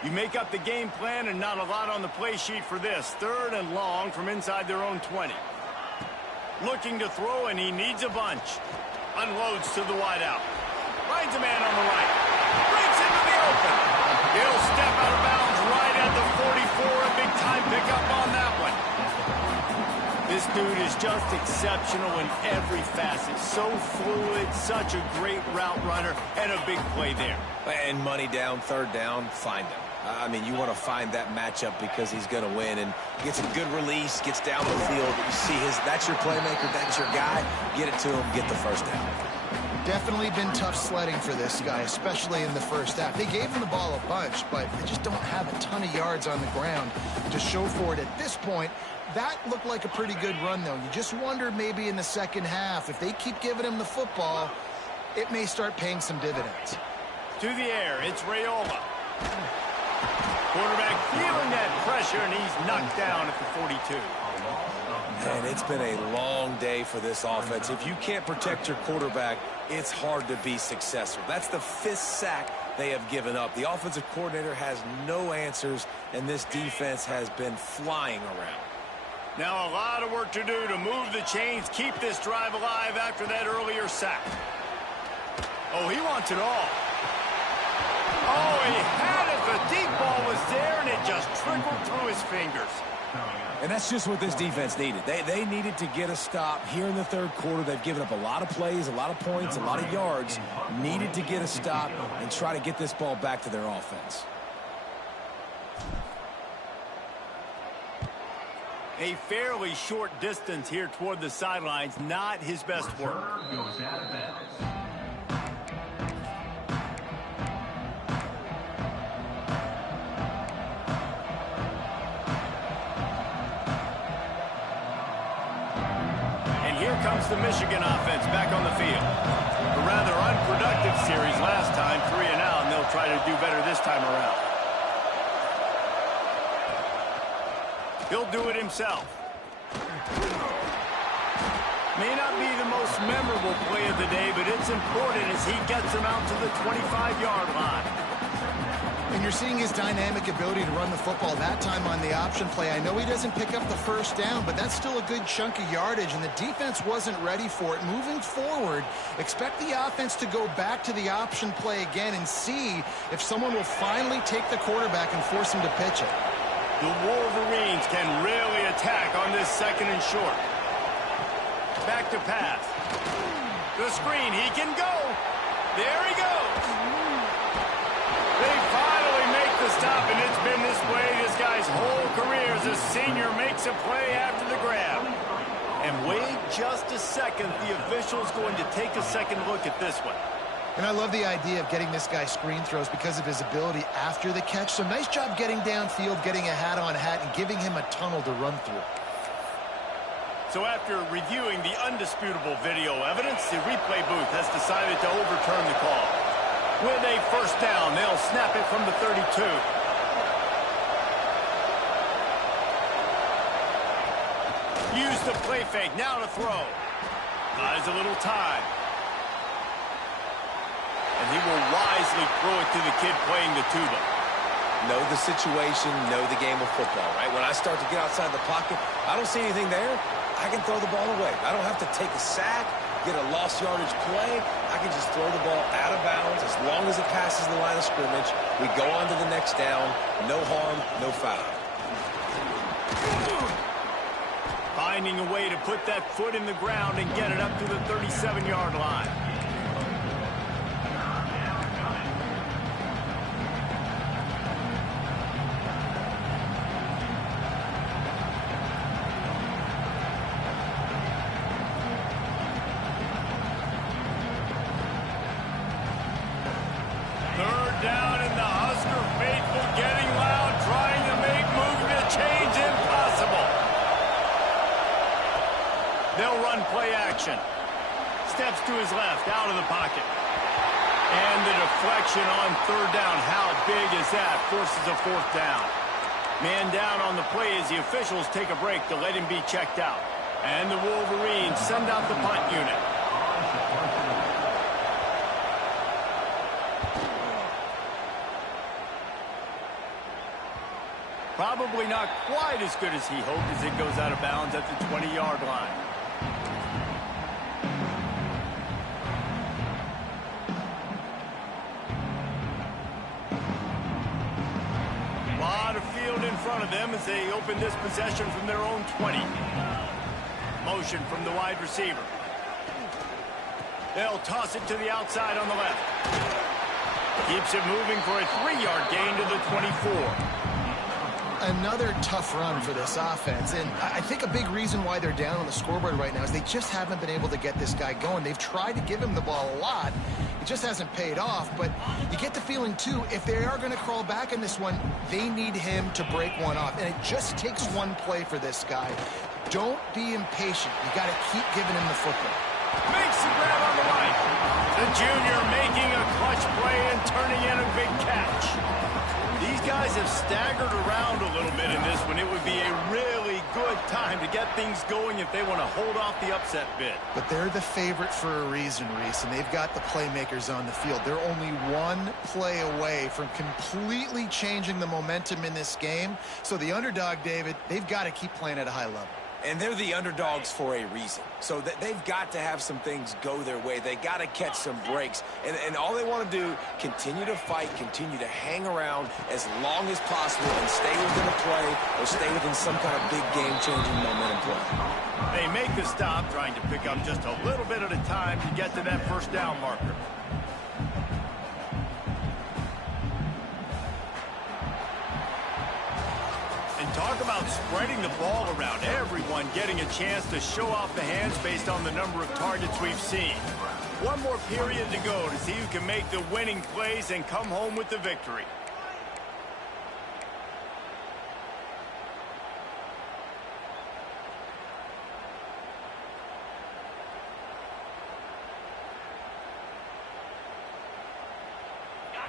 You make up the game plan and not a lot on the play sheet for this. 3rd and long from inside their own 20. Looking to throw, and he needs a bunch. Unloads to the wideout. Finds a man on the right. Breaks into the open. He'll step out of bounds right at the 44. A big-time pickup on that one. This dude is just exceptional in every facet. So fluid, such a great route runner, and a big play there. And money down, 3rd down, find him. I mean, you want to find that matchup because he's going to win and gets a good release, gets down the field. You see that's your playmaker, that's your guy. Get it to him, get the 1st down. Definitely been tough sledding for this guy, especially in the 1st half. They gave him the ball a bunch, but they just don't have a ton of yards on the ground to show for it at this point. That looked like a pretty good run, though. You just wonder maybe in the 2nd half, if they keep giving him the football, it may start paying some dividends. To the air, it's Raiola. Quarterback feeling that pressure, and he's knocked down at the 42. And it's been a long day for this offense. If you can't protect your quarterback, it's hard to be successful. That's the 5th sack they have given up. The offensive coordinator has no answers, and this defense has been flying around. Now a lot of work to do to move the chains, keep this drive alive after that earlier sack. Oh, he wants it all. Oh, he had it. The deep ball was there, and it just trickled through his fingers. And that's just what this defense needed. They needed to get a stop here in the 3rd quarter. They've given up a lot of plays, a lot of points, a lot of yards. Needed to get a stop and try to get this ball back to their offense. A fairly short distance here toward the sidelines, not his best work. Here comes the Michigan offense back on the field. A rather unproductive series last time, 3-0, and they'll try to do better this time around. He'll do it himself. May not be the most memorable play of the day, but it's important as he gets them out to the 25-yard line. And you're seeing his dynamic ability to run the football that time on the option play. I know he doesn't pick up the first down, but that's still a good chunk of yardage, and the defense wasn't ready for it. Moving forward, expect the offense to go back to the option play again and see if someone will finally take the quarterback and force him to pitch it. The Wolverines can really attack on this 2nd and short. Back to pass. The screen, he can go. There he goes. They finally make the stop, and it's been this way this guy's whole career as a senior makes a play after the grab. And wait just a second. The official's going to take a second look at this one. And I love the idea of getting this guy screen throws because of his ability after the catch. So nice job getting downfield, getting a hat-on-hat, and giving him a tunnel to run through. So after reviewing the undisputable video evidence, the replay booth has decided to overturn the call. With a first down, they'll snap it from the 32. Use the play fake, now to throw. Buys a little time. And he will wisely throw it to the kid playing the tuba. Know the situation, know the game of football, right? When I start to get outside the pocket, I don't see anything there. I can throw the ball away. I don't have to take a sack, get a lost yardage play. I can just throw the ball out of bounds as long as it passes the line of scrimmage. We go on to the next down. No harm, no foul. Finding a way to put that foot in the ground and get it up to the 37-yard line. Down in the Husker faithful getting loud, trying to make movement change impossible. They'll run play action. Steps to his left, out of the pocket. And the deflection on 3rd down. How big is that? Forces a 4th down. Man down on the play as the officials take a break to let him be checked out. And the Wolverines send out the punt unit. Probably not quite as good as he hoped as it goes out of bounds at the 20-yard line. A lot of field in front of them as they open this possession from their own 20. Motion from the wide receiver. They'll toss it to the outside on the left. Keeps it moving for a 3-yard gain to the 24. Another tough run for this offense, and I think a big reason why they're down on the scoreboard right now is they just haven't been able to get this guy going. They've tried to give him the ball a lot. It just hasn't paid off, but you get the feeling, too, if they are going to crawl back in this one, they need him to break one off, and it just takes one play for this guy. Don't be impatient. You got to keep giving him the football. Makes the grab on the right. The junior making a clutch play and turning in a big catch. These guys have staggered around a little bit in this one. It would be a really good time to get things going if they want to hold off the upset bid. But they're the favorite for a reason, Reese, and they've got the playmakers on the field. They're only one play away from completely changing the momentum in this game. So the underdog, David, they've got to keep playing at a high level. And they're the underdogs for a reason. So they've got to have some things go their way. They got to catch some breaks. And all they want to do, continue to fight, continue to hang around as long as possible and stay within a play or stay within some kind of big game-changing momentum play. They make the stop, trying to pick up just a little bit at a time to get to that first down marker. Talk about spreading the ball around. Everyone getting a chance to show off the hands based on the number of targets we've seen. One more period to go to see who can make the winning plays and come home with the victory.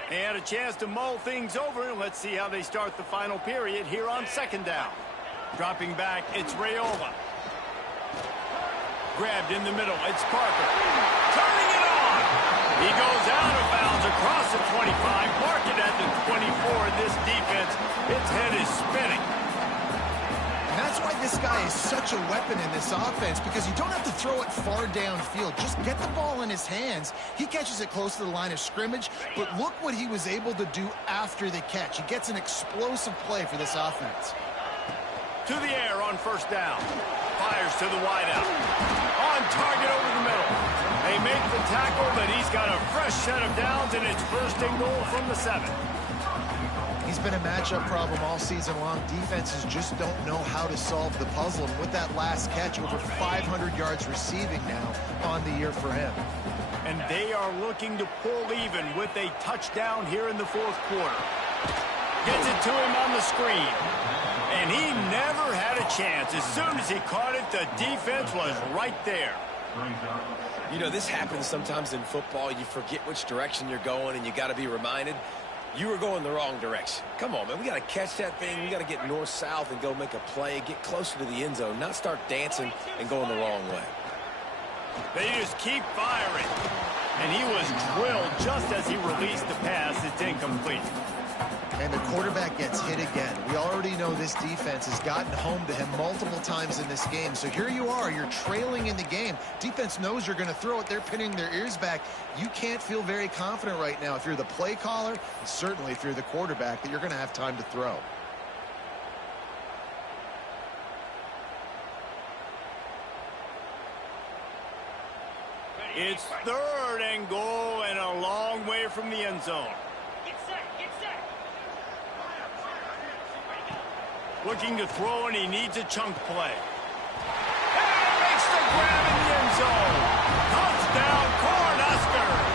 And a chance to mull things over. Let's see how they start the final period here on second down. Dropping back, it's Raiola. Grabbed in the middle, it's Parker. Turning it on! He goes out of bounds across the 25. Mark it at the 24. This defense, its head is spinning. And that's why this guy is such a weapon in this offense, because you don't have to throw it far downfield. Just get the ball in his hands. He catches it close to the line of scrimmage, but look what he was able to do after the catch. He gets an explosive play for this offense. To the air on first down. Fires to the wideout. On target over the middle. They make the tackle, but he's got a fresh set of downs, and it's first and goal from the 7. He's been a matchup problem all season long. Defenses just don't know how to solve the puzzle. And with that last catch, over 500 yards receiving now on the year for him. And they are looking to pull even with a touchdown here in the fourth quarter. Gets it to him on the screen. And he never had a chance. As soon as he caught it, the defense was right there. You know, this happens sometimes in football. You forget which direction you're going, and you got to be reminded. You were going the wrong direction. Come on, man. We got to catch that thing. We got to get north-south and go make a play, get closer to the end zone, not start dancing and going the wrong way. They just keep firing. And he was drilled just as he released the pass. It's incomplete. And the quarterback gets hit again. We already know this defense has gotten home to him multiple times in this game. So here you are, you're trailing in the game. Defense knows you're going to throw it. They're pinning their ears back. You can't feel very confident right now if you're the play caller, and certainly if you're the quarterback, that you're going to have time to throw. It's third and goal and a long way from the end zone. Looking to throw, and he needs a chunk play. And makes the grab in the end zone. Touchdown, Cornhuskers.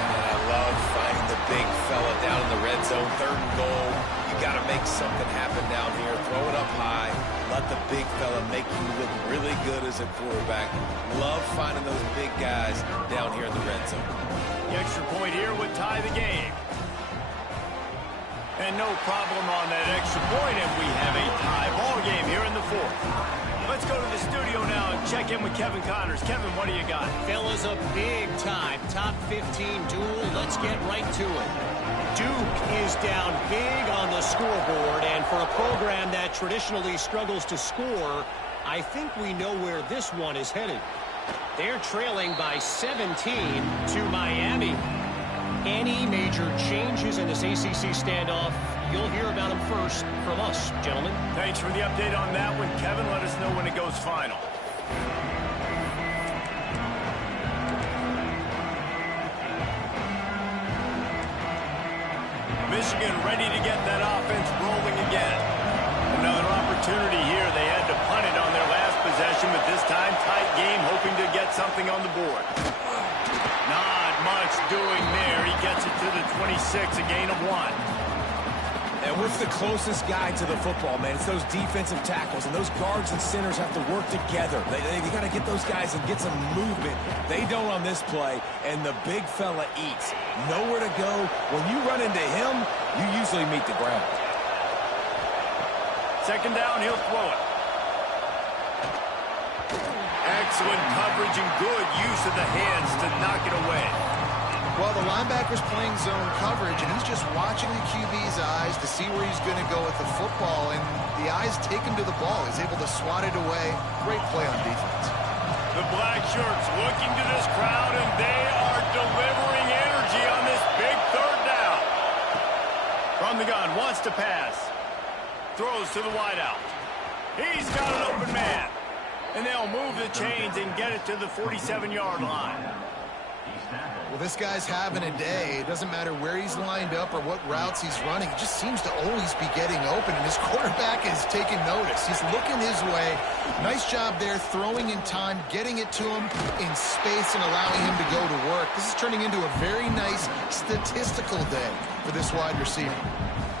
And I love finding the big fella down in the red zone. Third and goal. You got to make something happen down here. Throw it up high. Let the big fella make you look really good as a quarterback. Love finding those big guys down here in the red zone. The extra point here would tie the game. And no problem on that extra point, and we have a tie ball game here in the fourth. Let's go to the studio now and check in with Kevin Connors. Kevin, what do you got? Fellas, a big time top 15 duel. Let's get right to it. Duke is down big on the scoreboard, and for a program that traditionally struggles to score, I think we know where this one is headed. They're trailing by 17 to Miami. Any major changes in this ACC standoff, you'll hear about them first from us, gentlemen. Thanks for the update on that one, Kevin. Let us know when it goes final. Michigan ready to get that offense rolling again. Another opportunity here. They had to punt it on their last possession, but this time tight game, hoping to get something on the board. Not much doing there. He gets it to the 26, a gain of 1. And what's the closest guy to the football, man? It's those defensive tackles, and those guards and centers have to work together. They got to get those guys and get some movement. They don't on this play, and the big fella eats. Nowhere to go. When you run into him, you usually meet the ground. Second down, he'll throw it. Excellent coverage and good use of the hands to knock it away. Well, the linebacker's playing zone coverage, and he's just watching the QB's eyes to see where he's going to go with the football, and the eyes take him to the ball. He's able to swat it away. Great play on defense. The black shirts looking to this crowd, and they are delivering energy on this big third down. From the gun, wants to pass. Throws to the wideout. He's got an open man. And they'll move the chains and get it to the 47-yard line. Well, this guy's having a day. It doesn't matter where he's lined up or what routes he's running. He just seems to always be getting open, and his quarterback is taking notice. He's looking his way. Nice job there, throwing in time, getting it to him in space and allowing him to go to work. This is turning into a very nice statistical day for this wide receiver.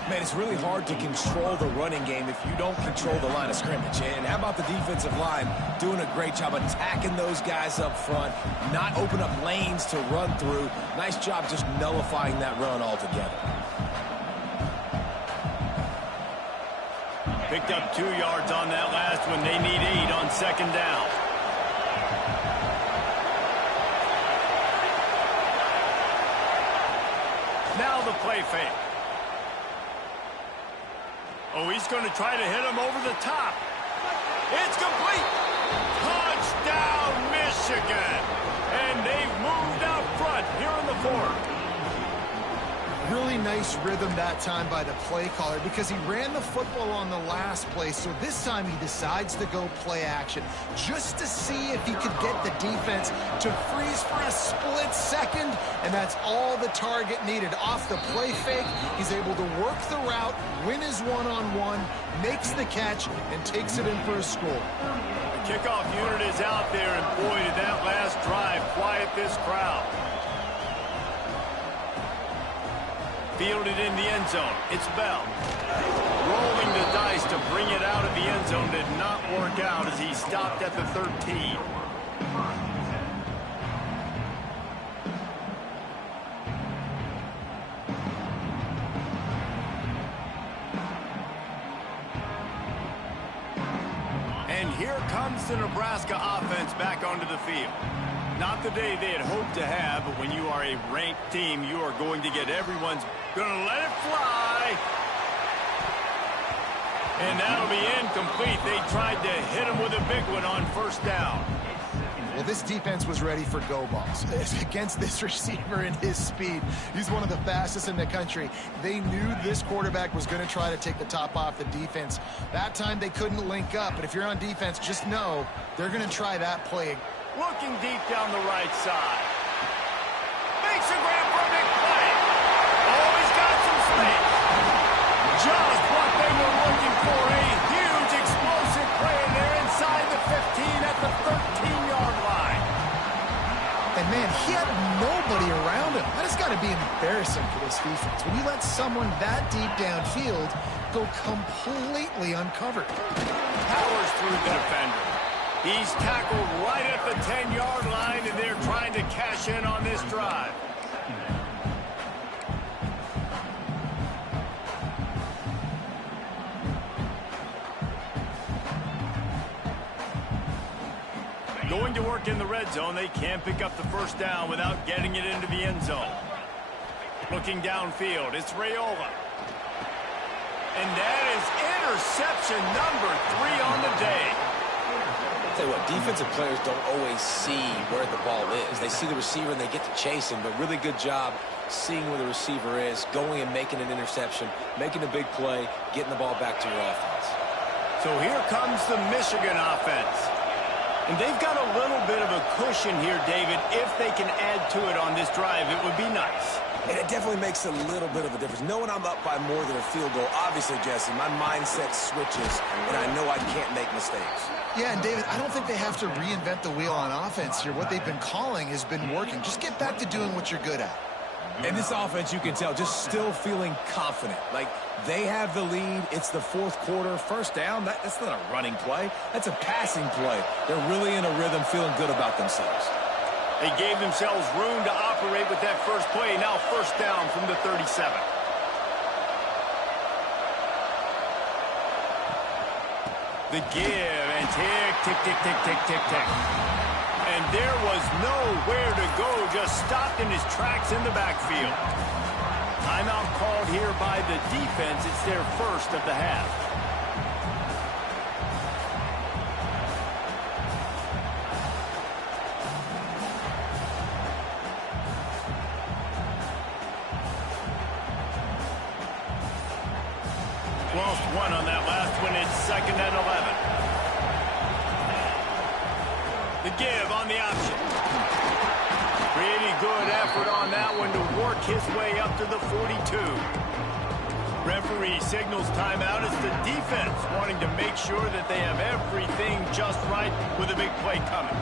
Man, it's really hard to control the running game if you don't control the line of scrimmage. And how about the defensive line doing a great job attacking those guys up front, not open up lanes to run through. Nice job just nullifying that run altogether. Picked up 2 yards on that last one. They need 8 on second down. Now the play fake. Oh, he's going to try to hit him over the top. It's complete. Touchdown, Michigan. And they've moved out front here in the fourth. Really nice rhythm that time by the play caller because he ran the football on the last play, so this time he decides to go play action just to see if he could get the defense to freeze for a split second, and that's all the target needed. Off the play fake, he's able to work the route, win his one-on-one, makes the catch, and takes it in for a score. The kickoff unit is out there, and boy, did that last drive quiet this crowd. Fielded in the end zone. It's Bell. Rolling the dice to bring it out of the end zone did not work out as he stopped at the 13. And here comes the Nebraska offense back onto the field. Not the day they had hoped to have, but when you are a ranked team, you are going to get everyone's going to let it fly. And that'll be incomplete. They tried to hit him with a big one on first down. Well, this defense was ready for go balls against this receiver and his speed. He's one of the fastest in the country. They knew this quarterback was going to try to take the top off the defense. That time they couldn't link up, but if you're on defense, just know they're going to try that play. Looking deep down the right side. Makes a grab for a big play. Oh, he's got some space. Just what they were looking for. A huge explosive play, and they're inside the 15 at the 13-yard line. And, man, he had nobody around him. That has got to be embarrassing for this defense. When you let someone that deep downfield go completely uncovered. Powers through the defender. He's tackled right at the 10-yard line, and they're trying to cash in on this drive. Going to work in the red zone. They can't pick up the first down without getting it into the end zone. Looking downfield, it's Raiola. And that is interception number 3 on the day. Tell you what, defensive players don't always see where the ball is. They see the receiver and they get to chase him, but really good job seeing where the receiver is, going and making an interception, making a big play, getting the ball back to your offense. So here comes the Michigan offense. And they've got a little bit of a cushion here, David. If they can add to it on this drive, it would be nice. And it definitely makes a little bit of a difference. Knowing I'm up by more than a field goal, obviously, Jesse, my mindset switches, and I know I can't make mistakes. Yeah, and David, I don't think they have to reinvent the wheel on offense here. What they've been calling has been working. Just get back to doing what you're good at. And this offense, you can tell, just still feeling confident. Like, they have the lead. It's the fourth quarter. First down, that's not a running play. That's a passing play. They're really in a rhythm, feeling good about themselves. They gave themselves room to operate with that first play. Now first down from the 37. The give, and tick, tick, tick, tick, tick, tick, tick. And there was nowhere to go, just stopped in his tracks in the backfield. Timeout called here by the defense. It's their first of the half. Lost one on that last one. It's second and 11. The give on the option. Pretty good effort on that one to work his way up to the 42. Referee signals timeout as the defense wanting to make sure that they have everything just right with a big play coming.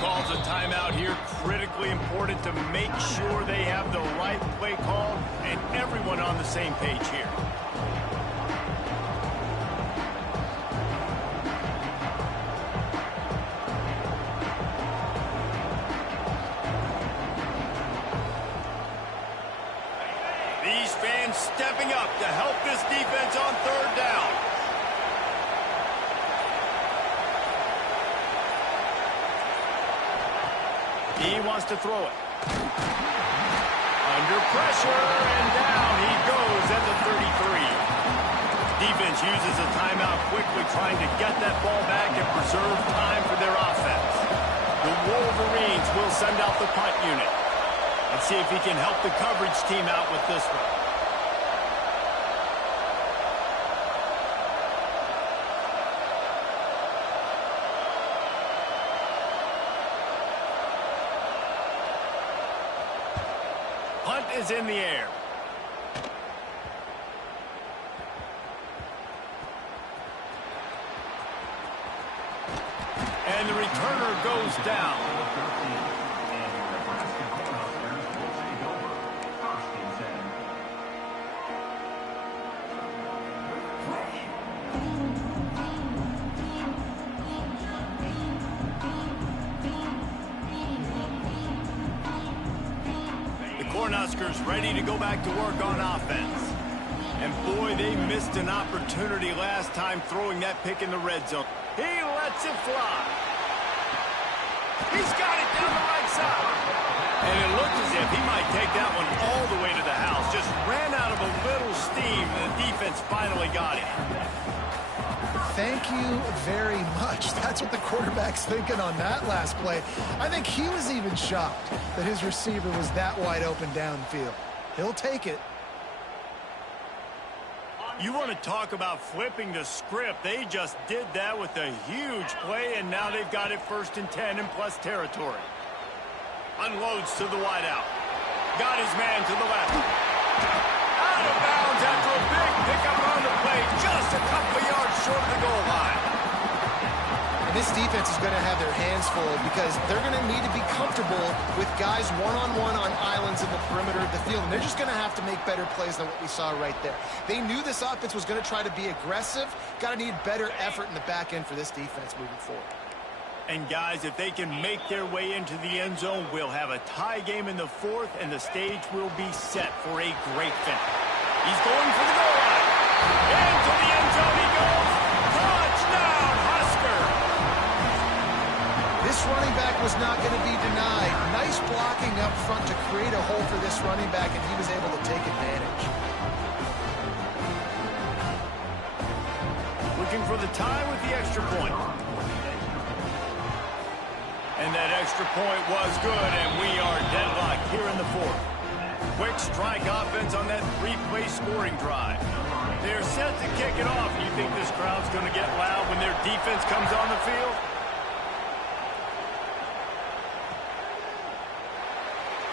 Calls a timeout here. Critically important to make sure they have the right play call and everyone on the same page here. These fans stepping up to help this defense on third down. He wants to throw it. Under pressure, and down he goes at the 33. Defense uses a timeout quickly, trying to get that ball back and preserve time for their offense. The Wolverines will send out the punt unit. Let's see if he can help the coverage team out with this one. Punt is in the air. And the returner goes down. Cornhuskers ready to go back to work on offense. And boy, they missed an opportunity last time throwing that pick in the red zone. He lets it fly. He's got it down the right side. And it looked as if he might take that one all the way to the house. Just ran out of a little steam, and the defense finally got it. Thank you very much. That's what the quarterback's thinking on that last play. I think he was even shocked that his receiver was that wide open downfield. He'll take it. You want to talk about flipping the script. They just did that with a huge play, and now they've got it first and 10 in plus territory. Unloads to the wideout. Got his man to the left. Out of bounds after a big pickup on the play, just a couple of yards short of the goal line. And this defense is going to have their hands full because they're going to need to be comfortable with guys one-on-one on islands in the perimeter of the field. And they're just going to have to make better plays than what we saw right there. They knew this offense was going to try to be aggressive. Got to need better effort in the back end for this defense moving forward. And guys, if they can make their way into the end zone, we'll have a tie game in the fourth, and the stage will be set for a great finish. He's going for the goal line. Into the end zone he goes. Touchdown, Husker! This running back was not going to be denied. Nice blocking up front to create a hole for this running back, and he was able to take advantage. Looking for the tie with the extra point. And that extra point was good, and we are deadlocked here in the fourth. Quick strike offense on that three-play scoring drive. They're set to kick it off. You think this crowd's going to get loud when their defense comes on the field?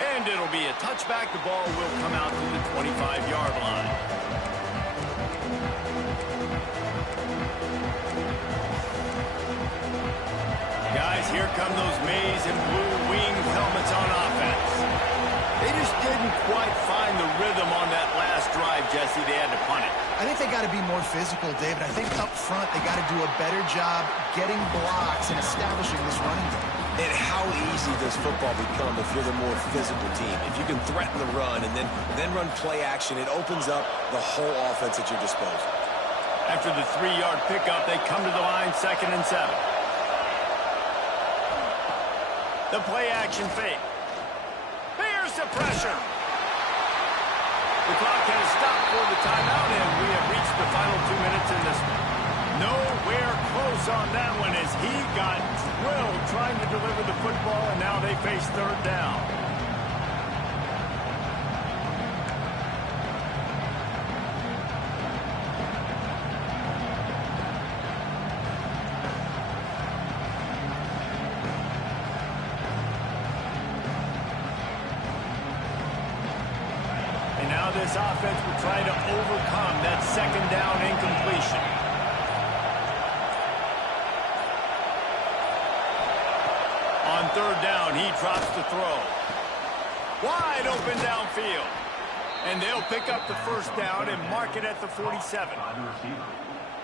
And it'll be a touchback. The ball will come out to the 25-yard line. Guys, here come those maize and blue winged helmets on offense. They just didn't quite find the rhythm on that last drive, Jesse. They had to punt it. I think they got to be more physical, David. I think up front they got to do a better job getting blocks and establishing this running game. And how easy does football become if you're the more physical team? If you can threaten the run and then run play action, it opens up the whole offense at your disposal. After the 3-yard pickup, they come to the line, 2nd and 7. The play action fake. Here's the pressure. The clock has stopped for the timeout, and we have reached the final 2 minutes in this one. Nowhere close on that one as he got drilled trying to deliver the football, and now they face 3rd down. And now this offense will try to overcome that 2nd down incompletion. On 3rd down, he drops the throw. Wide open downfield. And they'll pick up the 1st down and mark it at the 47.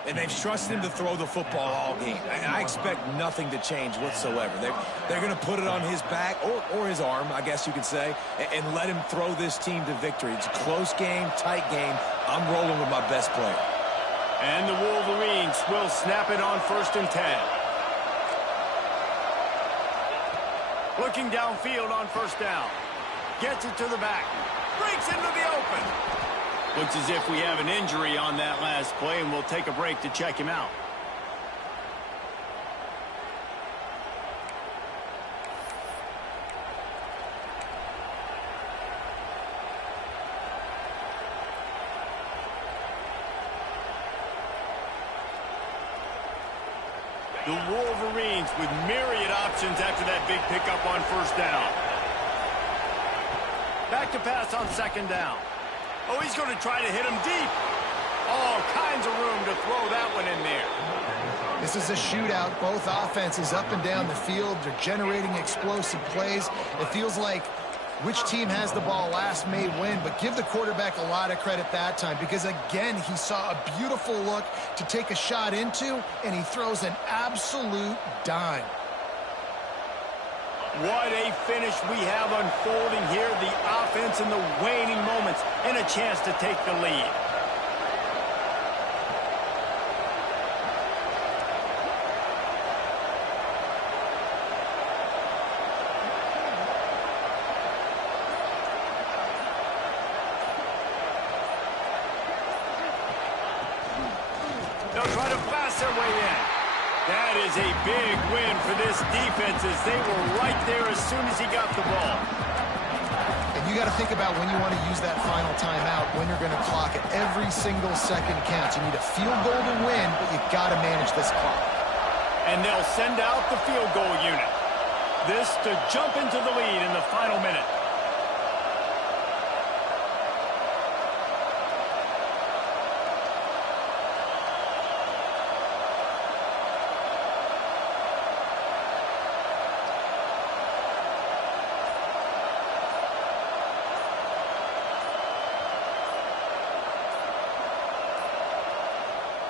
And they've trusted him to throw the football all game. I expect nothing to change whatsoever. They're going to put it on his back, or his arm, I guess you could say, and let him throw this team to victory. It's a close game, tight game. I'm rolling with my best player. And the Wolverines will snap it on 1st and 10. Looking downfield on 1st down. Gets it to the back. Breaks into the open. Looks as if we have an injury on that last play, and we'll take a break to check him out. The Wolverines with myriad options after that big pickup on 1st down. Back to pass on 2nd down. Oh, he's going to try to hit him deep. All kinds of room to throw that one in there. This is a shootout. Both offenses up and down the field. They're generating explosive plays. It feels like which team has the ball last may win, but give the quarterback a lot of credit that time because, again, he saw a beautiful look to take a shot into, and he throws an absolute dime. What a finish we have unfolding here. The offense in the waning moments and a chance to take the lead. They'll try to blast their way in. That is a big win for this defense as they were right there as soon as he got the ball. And you got to think about when you want to use that final timeout, when you're going to clock it. Every single second counts. You need a field goal to win, but you got to manage this clock. And they'll send out the field goal unit. This to jump into the lead in the final minute.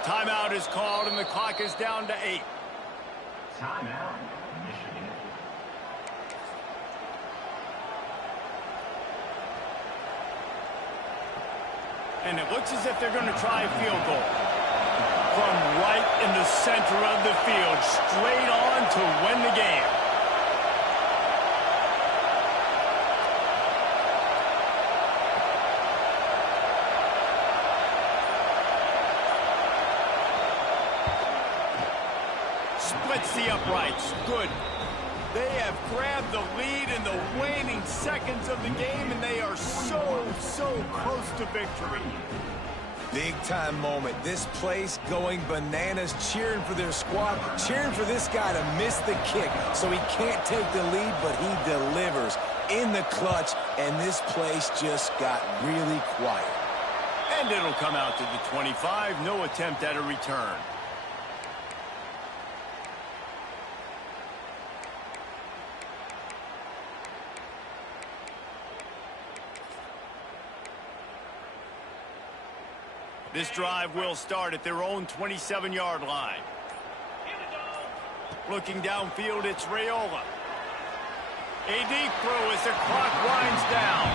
Timeout is called, and the clock is down to 8. Timeout, Michigan. And it looks as if they're going to try a field goal. From right in the center of the field, straight on to win the game. Splits the uprights. Good. They have grabbed the lead in the waning seconds of the game, and they are so close to victory. Big-time moment. This place going bananas, cheering for their squad, cheering for this guy to miss the kick so he can't take the lead, but he delivers. in the clutch, and this place just got really quiet. And it'll come out to the 25. No attempt at a return. This drive will start at their own 27-yard line. Looking downfield, it's Raiola. A deep throw as the clock winds down.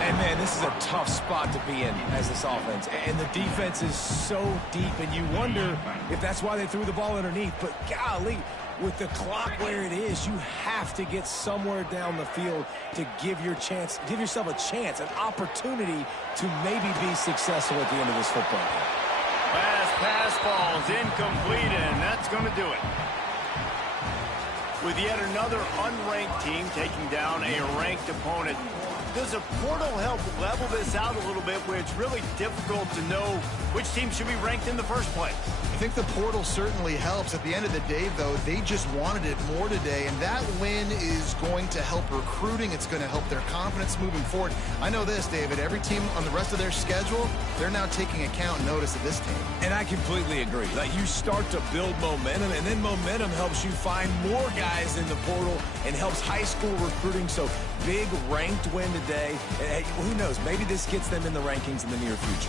And, man, this is a tough spot to be in as this offense. And the defense is so deep, and you wonder if that's why they threw the ball underneath. But, golly, with the clock where it is, you have to get somewhere down the field to give yourself a chance, an opportunity to maybe be successful at the end of this football game. Pass falls incomplete, and that's going to do it. With yet another unranked team taking down a ranked opponent, does a portal help level this out a little bit where it's really difficult to know which team should be ranked in the first place? I think the portal certainly helps. At the end of the day, though, they just wanted it more today, and that win is going to help recruiting. It's going to help their confidence moving forward. I know this, David, every team on the rest of their schedule, they're now taking account and notice of this team. And I completely agree. Like, you start to build momentum, and then momentum helps you find more guys in the portal and helps high school recruiting. So big ranked win today. And, hey, who knows? Maybe this gets them in the rankings in the near future.